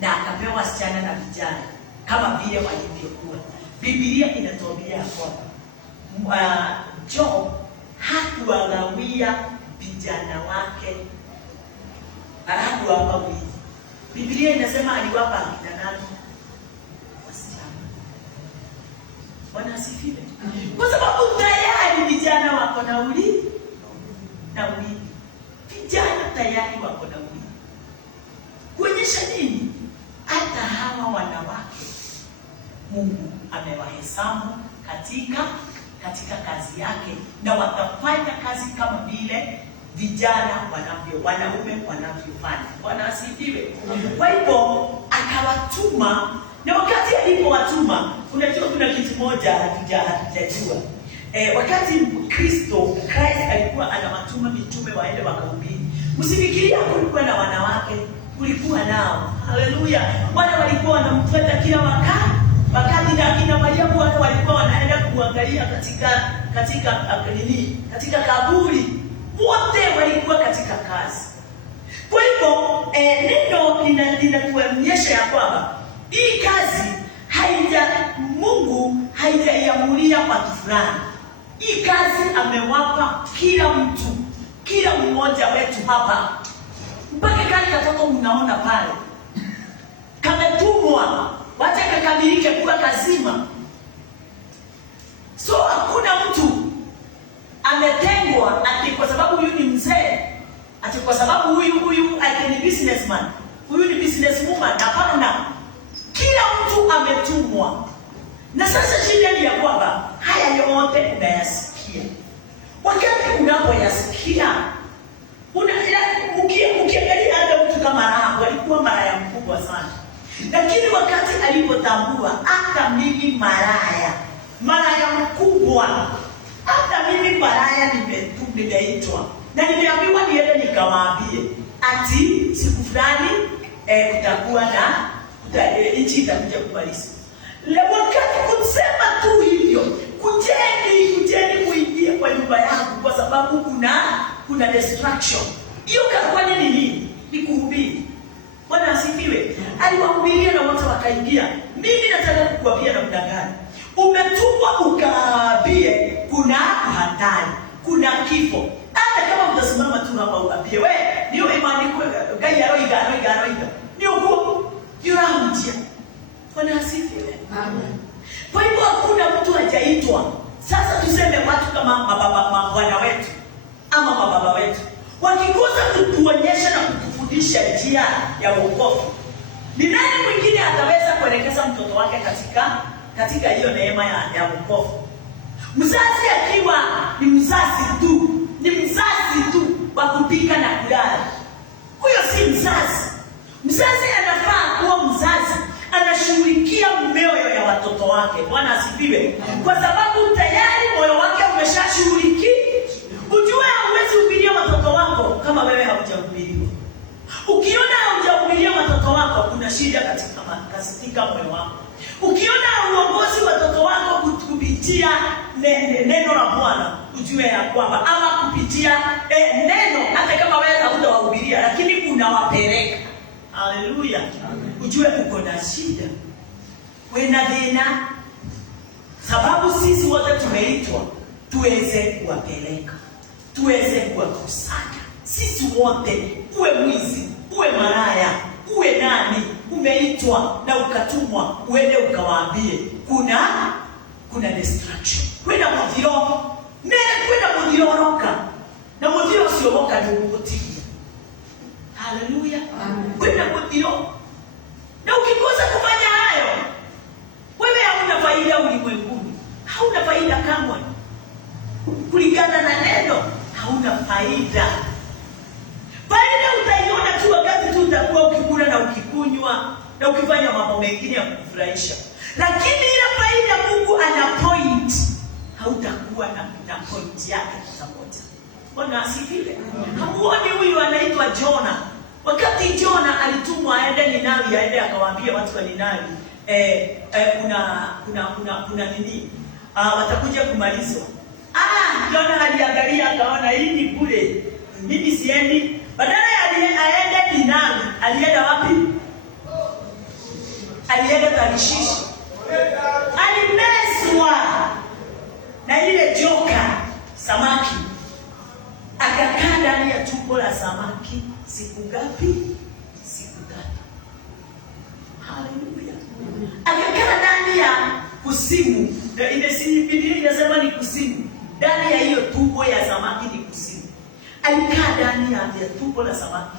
na akapewa wasichana na vijana kama vile walivyokuwa. Biblia inatuambia kwamba Job hakuwagawia vijana wake, hakuwapa urithi. Biblia inasema aliwapa akina nani? Wasichana. Bwana asifiwe. Kwa sababu tayari vijana wako na urithi. Vijana tayari wako na urithi. Kuonyesha nini? Hata hawa wanawake Mungu amewahesabu katika kazi yake, na watafanya kazi kama vile wanaume wanavyofanya. Bwana asifiwe. Kwa hivyo akawatuma, na wakati alipowatuma, unajua kuna kitu moja hatujajua. Wakati Christ alikuwa anawatuma mitume waende wakahubiri, msifikiria kulikuwa na wanawake, kulikuwa nao. Haleluya. Wale walikuwa wanamfuata kila wakati, Wakati na kina Mariamu wale walikuwa wanaenda kuangalia katika kaburi, wote walikuwa katika kazi. Kwa hivyo neno linatuonyesha ya kwamba hii kazi Mungu haijaiamulia watu fulani. Hii kazi amewapa kila mtu, kila mmoja wetu hapa. Mpaka kale katoto unaona pale kametumwa, wacha kakamilike kuwa kazima. So hakuna mtu ametengwa ati kwa sababu huyu ni mzee, ati kwa sababu huyu ati ni businessman, huyu ni businesswoman. Hapana, kila mtu ametumwa. Na sasa shida ni ya kwamba haya yote unayasikia. Wakati unapoyasikia, ukiangalia hata mtu kama Rahabu alikuwa malaya mkubwa sana. Lakini wakati alipotambua hata mimi malaya mkubwa, hata mimi malaya nimeitwa na nimeambiwa niende nikawaambie ati siku fulani kutakuwa na nchi itakuja kubalisi. Wakati kusema tu hivyo, kujeni muingie kwa nyumba yangu kwa sababu kuna destruction. Hiyo kwa nini? Ni kuhubiri. Bwana asifiwe. Aliwahubiria na wote wakaingia. Mimi nataka kukuambia namna gani umetumwa ukaambie kuna hatari, kuna kifo. Hata kama mtasimama tu hapa uambie wewe ndio imaandiko gaiaroiga ni huko yurahutia. Bwana asifiwe. Amen. Kwa hivyo hakuna mtu hajaitwa. Sasa tuseme watu kama mabwana wetu ama mababa wetu wakikosa kutuonyesha na kutufundisha njia ya wokovu, ni nani mwingine ataweza kuelekeza mtoto wake katika hiyo neema ya wokovu? Mzazi akiwa ni mzazi tu wa kupika na kulala, huyo si mzazi. Mzazi anafaa kuwa mzazi, anashughulikia mioyo ya watoto wake. Bwana asifiwe. Kwa sababu tayari moyo wake umeshashughulikia. Ujue huwezi kuhubiria watoto wako kama wewe haujahubiriwa. Ukiona haujahubiria watoto wako, kuna shida katika moyo wako. Ukiona uongozi watoto wako kupitia neno la Bwana, ujue ya kwamba ama kupitia neno, hata kama wewe hautawahubiria lakini unawapeleka. Haleluya. Ujue uko na shida. Wena dena. Sababu sisi wote tumeitwa tuweze kuwapeleka, tuweze kuwakusanya. Sisi wote, uwe mwizi, uwe malaya, uwe nani, umeitwa na ukatumwa uende ukawaambie kuna destruction. Kwenda mudhiroroka. Na mudhiro sioboka ni ugotia. Haleluya. Kwenda mudhiro. Na ukikosa kufanya hayo, wewe hauna faida ulimwenguni. Hauna faida kamwe. Kulingana na neno, hauna faida. Faida utaiona tu wakati tu utakuwa ukikula na ukikunywa na ukifanya mambo mengine ya kufurahisha. Lakini ile faida Mungu ana point, hautakuwa na point yake moja. Bwana asifiwe. Hamuoni huyu anaitwa Jona? Wakati Jona alitumwa aende Ninawi, aende akawaambia watu wa Ninawi kuna nini? Watakuja kumalizwa. Jona aliangalia akaona hii ni bure. Mimi siendi. Badala ya aende Ninawi, alienda wapi? Alienda Tarishishi. Alimezwa na ile joka samaki. Akakaa ndani ya tumbo la samaki siku ngapi? Siku 3. Haleluya. Akakaa ndani ya kuzimu. Biblia inasema ni kuzimu. Ndani ya hiyo tumbo ya samaki ni kuzimu. Alikaa ndani ya tumbo la samaki.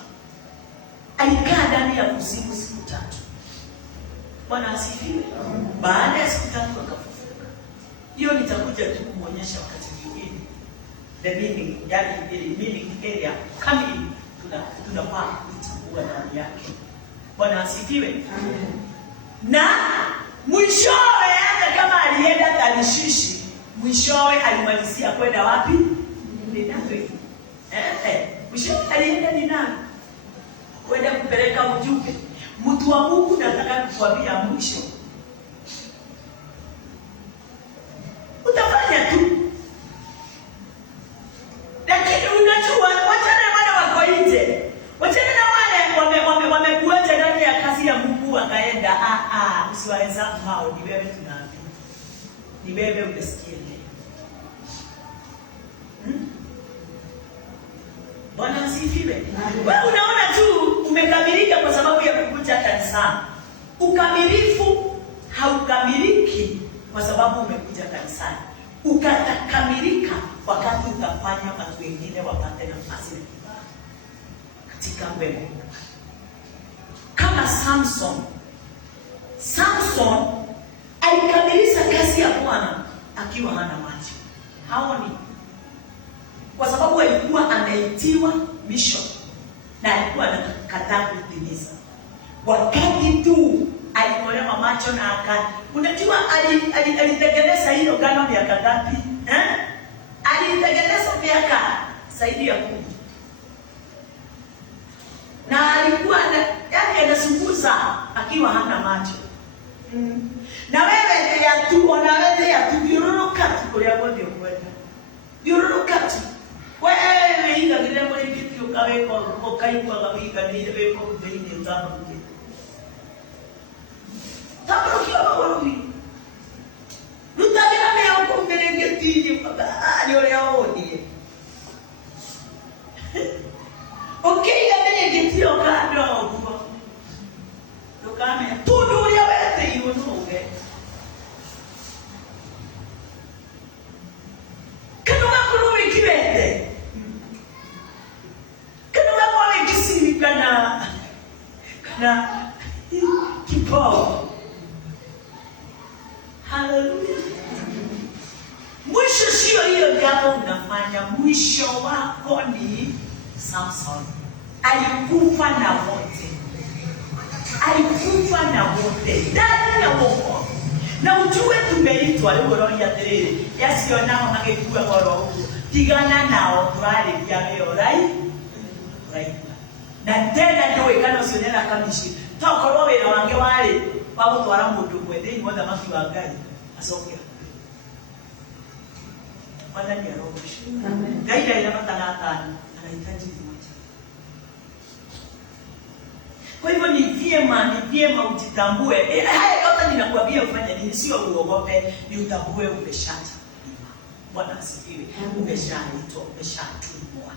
Alikaa ndani ya kuzimu siku 3. Bwana asifiwe. Baada ya siku 3 akafufuka. Hiyo nitakuja tu kumuonyesha wakati mwingine. The meaning area kamili tunafaa kutambua ndani yake. Bwana asifiwe. Amen. Na mwishowe hata kama alienda Tarishishi, mwishowe alimalizia kwenda wapi? Ninawi. Mwishowe alienda Ninawi kwenda kupeleka ujumbe. Mtu wa Mungu nataka kukuambia mwisho. asiwahesabu hao, ni wewe tunaambiwa. Ni wewe umesikia leo. Bwana asifiwe. Wewe unaona tu umekamilika kwa sababu ya kukuja kanisani. Ukamilifu haukamiliki kwa sababu umekuja kanisani. Utakamilika wakati utafanya watu wengine wapate nafasi katika wewe. Kama Samson alikamilisha kazi ya Bwana akiwa hana macho. Haoni. Kwa sababu alikuwa ameitiwa mission na alikuwa anakataa kutimiza. Wakati tu alitolewa macho na unajua alitengeneza hilo gano miaka ngapi? Alitengeneza miaka zaidi ya 10. Na alikuwa yake anazunguza akiwa hana macho. Na wewe ya tu onawete ya tu yururuka tu kulia wote kwenda. Yururuka tu. Wewe inga ngire muri kitu kawe ko kai kwa kabika ni wewe ko mbili utamu. Tapo kiwa wapi? Lutabira me au mbele ngeti paka yole aoni. Okay, ya ngeti okado kuko. Lokame tudu ya wete yunuge. Kanu makuru kibete. Kanu makuru kisimi kana kipao. Hallelujah. Mwisho sio hiyo jambo unafanya, mwisho wako ni Samson. Alikufa na wote. Ndani ya wokovu. Na ujue tumeitwa leo ya tere. Yasio nao hangekuwa goro. Tigana nao twali ya leo right. Na tena ndio ikano sionera kamishi. Tokoro wera wange wale babo twara mundu mwende ni wanda mafi wa Ngai asokea. Wala ni roho. Amen. Ngai ila matanata anahitaji mmoja. Kwa hivyo ni vyema ujitambue. Haya yote ninakuambia ufanye nini, sio uogope, ni utambue umeshacha. Bwana asifiwe. Umeshaitwa, umeshatumwa.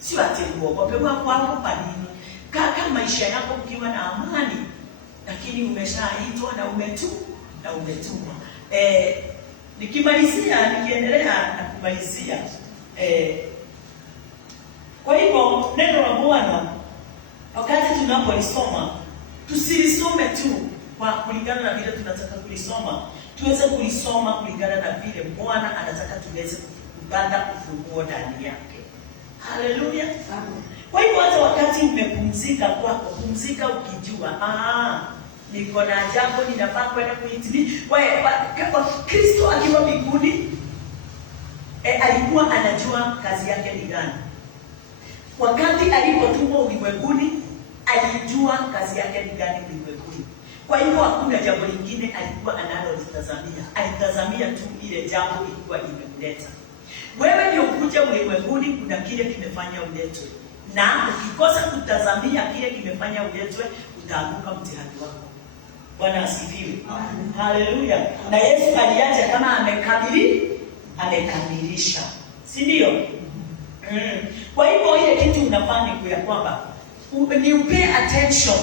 Sio ati uogope kwa nini? Kaka maisha yako ukiwa na amani, lakini umeshaitwa na umetumwa. Nikiendelea na kumalizia. Kwa hivyo neno la Bwana wakati tunapolisoma, tusilisome tu kwa kulingana na vile tunataka kulisoma, tuweze kulisoma kulingana na vile Bwana anataka tuweze kupata ufunguo ndani yake. Haleluya. Amen. Kwa hivyo hata wakati umepumzika kwako, pumzika ukijua, niko na jambo ninafaa kwenda kuitimiza. Kwa Kristo akiwa mbinguni, alikuwa anajua kazi yake ni gani. Wakati alipotumwa ulimwenguni, alijua kazi yake ni gani ulimwenguni. Kwa hivyo hakuna jambo lingine alikuwa analolitazamia. Alitazamia tu ile jambo ilikuwa imemleta. Wewe ndio kuja ulimwenguni, kuna kile kimefanya uletwe. Na ukikosa kutazamia kile kimefanya uletwe, utaanguka mtihani wako. Bwana asifiwe. Haleluya. Na Yesu aliacha kama amekamilisha. Si ndio? Kwa hivyo ile kitu unafanya ni kwamba ni upe attention.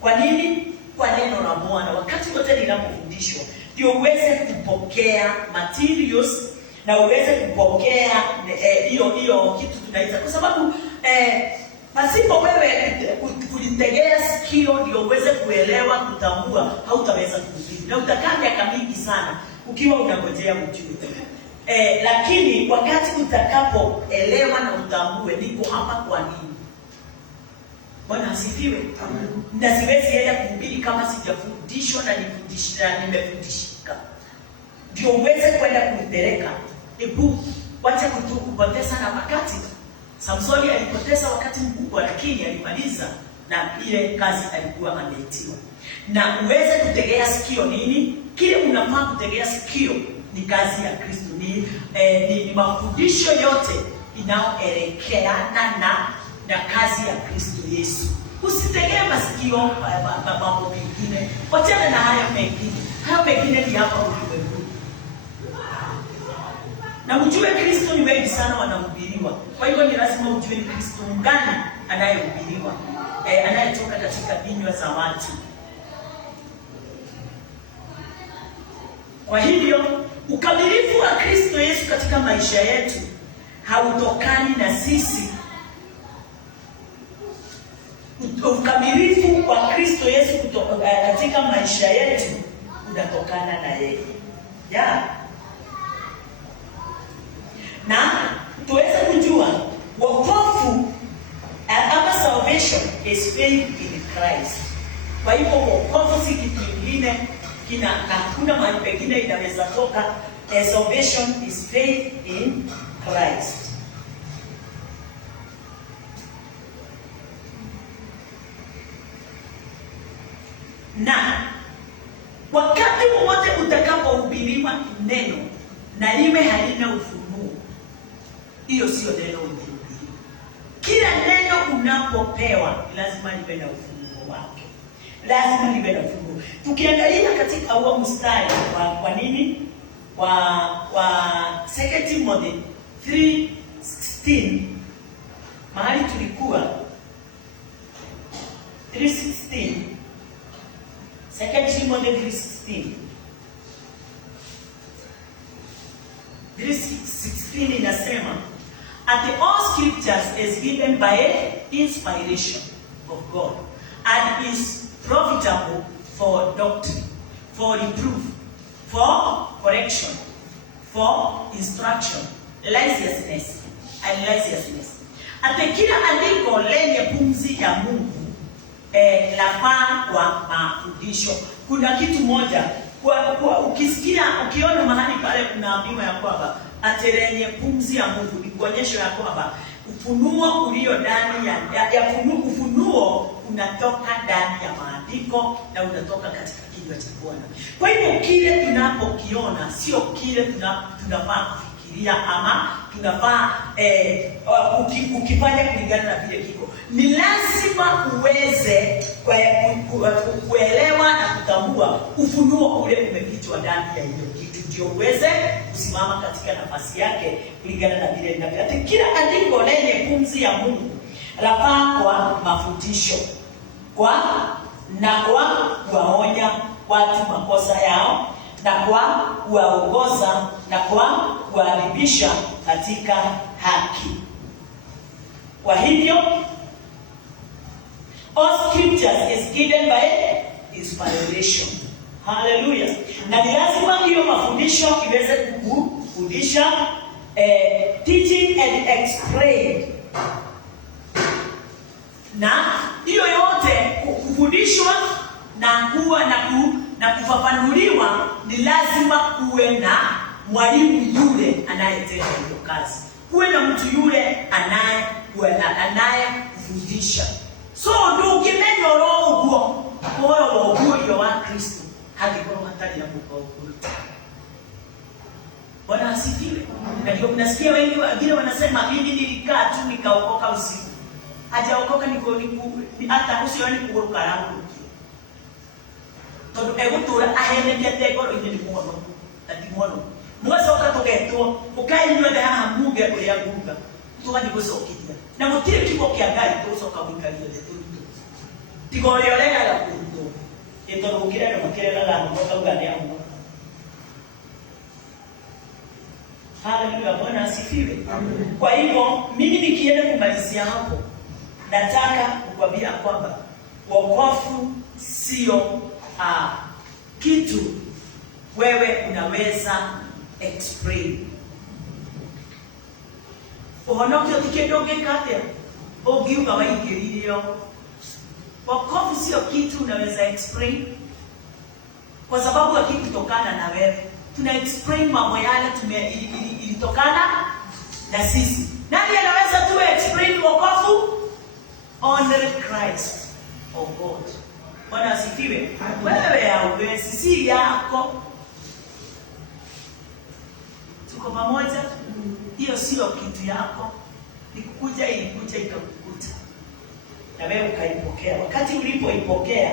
Kwa nini? Kwa neno la Bwana. Wakati wote ninapofundishwa, ndio uweze kupokea materials na uweze kupokea hiyo kitu tunaita. Kwa sababu pasipo wewe kulitegea sikio ndio uweze kuelewa, kutambua, hautaweza kuhubiri. Na utakaa miaka mingi sana ukiwa unangojea ujue. Lakini wakati utakapoelewa na utambue niko hapa kwa nini. Bwana asifiwe. Na siwezi enda kuhubiri kama sijafundishwa na nimefundishika. Ndio uweze kwenda kunipeleka. Wacha kupoteza na wakati. Samsoni alipoteza wakati mkubwa, lakini alimaliza na ile kazi alikuwa ameitiwa. Na uweze kutegea sikio nini? Kile unafaa kutegea sikio ni kazi ya Kristo. Ni mafundisho yote inayoelekeana na kazi ya Kristo Yesu. Usitegee masikio sio mambo mengine. Wachana na hayo mengine. Hayo mengine ni hapa ulimwengu. Na mjue Kristo ni wengi sana wanahubiriwa. Kwa hivyo ni lazima ujue ni Kristo gani anayehubiriwa, anayetoka katika vinywa za watu. Kwa hivyo ukamilifu wa Kristo Yesu katika maisha yetu hautokani na sisi. Ukamilifu wa Kristo Yesu katika maisha yetu unatokana na yeye. Na tuweze kujua wokovu ama salvation is faith in Christ. Kwa hivyo wokovu si kitu kingine, hakuna mahali pengine inaweza toka. Salvation is faith in Christ. Na wakati wowote utakapohubiriwa neno na iwe halina ufunuo, hiyo sio neno ulihubiri. Kila neno unapopewa lazima liwe na ufunuo wake. Lazima liwe na ufunuo. Tukiangalia katika huo mstari kwa nini? Wa 2 Timothy 3:16, mahali tulikuwa 3:16, 2 Timothy 3:16. 3:16 inasema, "At all scriptures is given by inspiration of God and is profitable for doctrine, for reproof, for correction, for instruction, righteousness and righteousness." Ate kila andiko lenye pumzi ya Mungu lafaa kwa mafundisho. Kuna kitu moja ukisikia, ukiona mahali pale kunaambiwa ya kwamba ate lenye pumzi ya Mungu, ni kuonyesha ya kwamba ufunuo ulio ndani ufunuo unatoka ndani ya maandiko na unatoka katika kinywa cha Bwana. Kwa hivyo kile tunapokiona sio kile tunafaa kufikiria ama tunafaa ukifanya kulingana na vile kiko. Ni lazima uweze kuelewa na kutambua ufunuo ule umefichwa ndani ya hiyo kitu, ndio uweze kusimama katika nafasi yake kulingana na vile ninavyo. Kila andiko lenye pumzi ya Mungu lafaa kwa mafundisho, kwa kuwaonya watu makosa yao, na kwa kuwaongoza, na kwa kuwaadibisha katika haki. Kwa hivyo all scriptures is given by inspiration. Hallelujah. Na ni lazima hiyo mafundisho iweze kufundisha, teaching and explain. Na hiyo yote kufundishwa na kuwa na kufafanuliwa, ni lazima kuwe na mwalimu yule anayetenda hiyo kazi. Kuwe na mtu yule anayefundisha. So ndio kimeno roho huo wa Kristo hakiko hatari ya kuokoka. Bwana asifiwe. Na ndio mnasikia wengi wengine wanasema mimi nilikaa tu nikaokoka usiku. Hajaokoka hata usioni kuruka yangu. Todo egutura ahenekete goro ine muono. Ati muono. Mwasoka togetwo ukainyo da hamuge kuria gunga. Tuwadi gusokidia. Na mutire kiko kiangali tusoka mwikalia letu. Tigoreolega la kunto. Eto rukira na makira la ngoka ugani yangu. Haleluya, Bwana asifiwe. Kwa hivyo mimi nikienda kumalizia hapo, nataka kukwambia kwamba wokovu sio kitu wewe unaweza explain. Uhonoke ukidoge kate ogiuka waingilio. Wokovu sio kitu unaweza explain, kwa sababu hakikutokana na wewe. Tuna explain mambo yale ilitokana na sisi. Nani anaweza tu explain wokovu? Only Christ or God. Bwana asifiwe. Wewe hauwezi, si yako. Tuko pamoja? Hiyo sio kitu yako. Ilikuja ikakukuta. na wewe ukaipokea. Wakati ulipoipokea,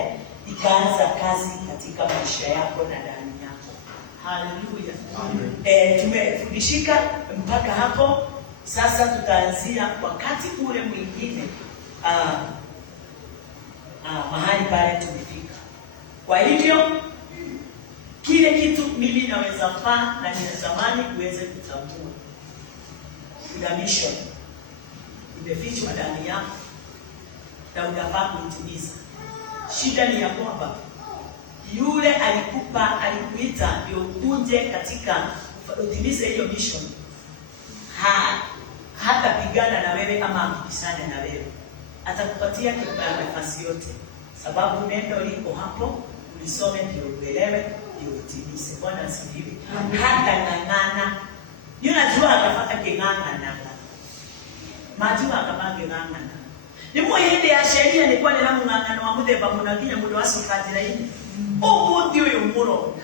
ikaanza kazi katika maisha yako na ndani yako. Haleluya. Tumefundishika mpaka hapo. Sasa tutaanzia wakati ule mwingine mahali pale tumefika. Kwa hivyo kile kitu mimi naweza faa na ninatamani uweze kutambua, kuna mission imefichwa ndani yako na unafaa kuitimiza. Shida ni ya kwamba yule alikuita ndio ukuje katika utimize hiyo mission, hata pigana na wewe ama akibisana na wewe, atakupatia nafasi yote, sababu neno liko hapo, ulisome ndio uelewe ndio utimize. Bwana asifiwe. Hata ng'ang'ana, unajua akafaka king'ang'ana majua akabange ng'ang'ana ni muhinde ya sheria ni kwa nena mung'ang'ano wa muthemba munaginya mundu acokatira ini umuthi uyu muro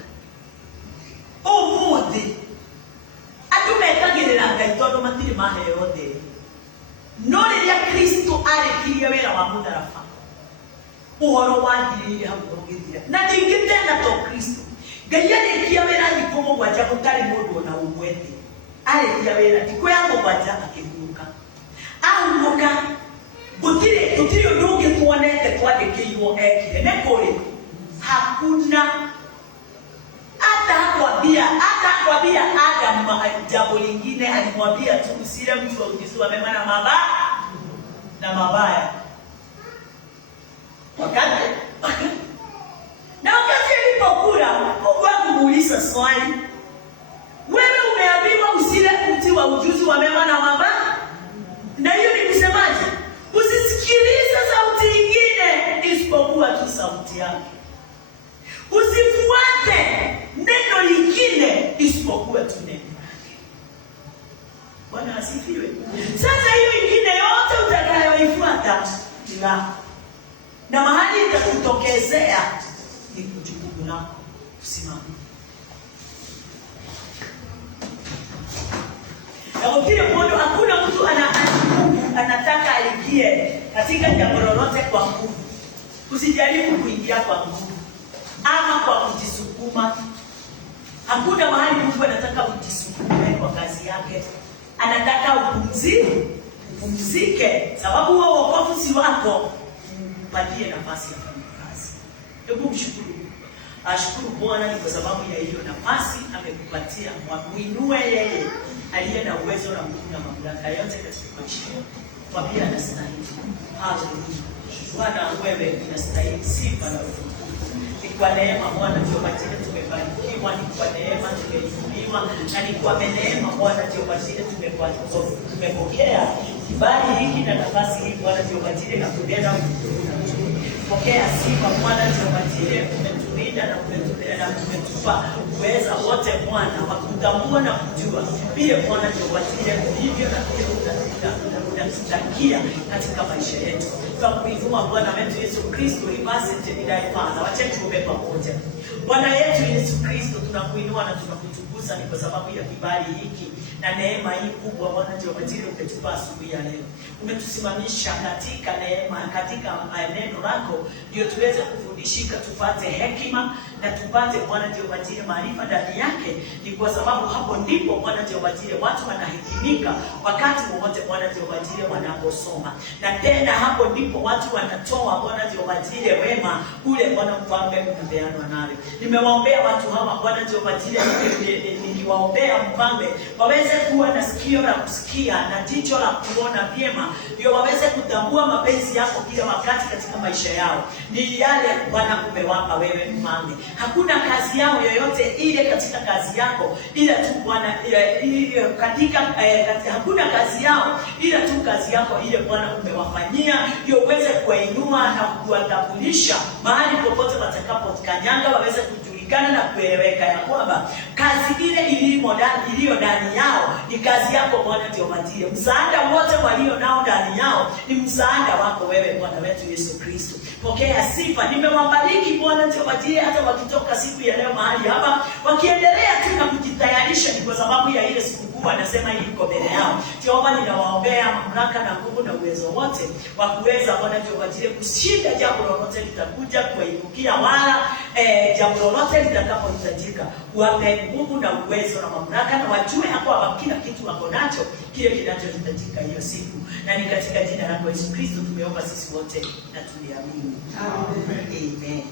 umuthi andu metagirira Ngai tondu matiri maheo theri no riria Kristo arekirie wira wa mutharaba uhoro wathirire hau ugithira na ningĩ tena to Kristo Ngai arekia wira thikũ mũgwanja gũtarĩ mũndũ ona ũmwe thĩ arekia wira thikũ ya mũgwanja akĩhurũka ahuruka gutiri undu ungi tuonete twandikirwo ekire ne kuri hakuna hata kwambia Adam jambo lingine alimwambia tu usile mtu wa kujisua mema na mabaya wakati alipokula Mungu akamuuliza swali, wewe umeambiwa usile mti wa ujuzi wa mema na mabaya? Na hiyo ni kusemaje? Usisikilize sauti nyingine isipokuwa tu sauti yake. Usifuate neno lingine isipokuwa tu neno lake. Bwana asifiwe. Sasa hiyo nyingine yote utakayoifuata ni lako. Na mahali itakutokezea ni kujukumu lako kusimama. Na kwa kile mmoja hakuna mtu anataka aingie katika jambo lolote kwa nguvu. Usijaribu kuingia kwa nguvu ama kwa kujisukuma. Hakuna mahali Mungu anataka ujisukume kwa kazi yake. Anataka upumzike, sababu huo wokovu si wako. Mpatie nafasi ya kufanya kazi. Hebu mshukuru. Ashukuru Bwana ni kwa sababu ya hiyo nafasi amekupatia. Muinue yeye aliye na uwezo na nguvu na mamlaka yote katika maisha yako. Kwa pia anastahili. Haleluya. Bwana wewe unastahili sifa na utukufu. Ni kwa neema Bwana ndio majira tumebarikiwa, ni kwa neema tumeinuliwa, na ni kwa neema Bwana ndio majira tumepokea kibali hiki na nafasi hii Bwana ndio majira ya kubeba. Pokea sifa Bwana ndio majira umetulinda na umetulea na umetupa uweza wote Bwana wa kutambua na kujua. Pia Bwana ndio majira hivyo na pia unatutakia katika maisha yetu. Tunakuinua Bwana wetu Yesu Kristo, ibasite bidai Bwana. Wacha tuombe pamoja. Bwana yetu Yesu Kristo, tunakuinua na tunakutukuza ni kwa sababu ya kibali hiki na neema hii kubwa Bwana ndio majira umetupa asubuhi ya leo. Umetusimamisha katika neema, katika neno lako ndio tuweze kufundishika, tupate hekima na tupate Bwana ndio majira maarifa ndani yake. Ni kwa sababu hapo ndipo Bwana ndio majira watu wanahekimika wakati wote Bwana ndio majira wanaposoma. Na tena hapo ndipo watu wanatoa Bwana ndio majira wema ule Bwana mfalme unapeanwa nawe. Nimewaombea watu hawa Bwana ndio majira, nikiwaombea mfalme waweze kuwa na sikio la kusikia na jicho la kuona vyema, ndio waweze kutambua mapenzi yako kila wakati katika maisha yao. Ni yale Bwana umewapa wewe mfalme. Hakuna kazi yao yoyote ile katika kazi yako ila tu Bwana hakuna kazi yao ila tu kazi yako ile Bwana umewafanyia, ndio uweze kuwainua na kuwatambulisha mahali popote watakapotikanyanga, waweze kujulikana na kueleweka ya kwamba kazi ile iliyo ndani yao ni kazi yako Bwana ndio majira. Msaada wote walio nao ndani yao ni msaada wako wewe Bwana wetu Yesu Kristo. Pokea sifa. Nimewabariki Bwana ndio majira, hata wakitoka siku ya leo mahali hapa wakiendelea tu na kujitayarisha ni kwa sababu ya ile siku Mungu anasema yuko mbele yao. Jehova, ninawaombea mamlaka na nguvu na uwezo wote wa kuweza Bwana Jehova Jire kushinda jambo lolote litakuja kuwaibukia, wala jambo lolote litakapohitajika. Wape nguvu na uwezo na mamlaka, na wajue hapo kila kitu wako nacho, kile kinachohitajika hiyo siku. Na ni katika jina la Yesu Kristo tumeomba sisi wote na tuliamini. Amen. Amen.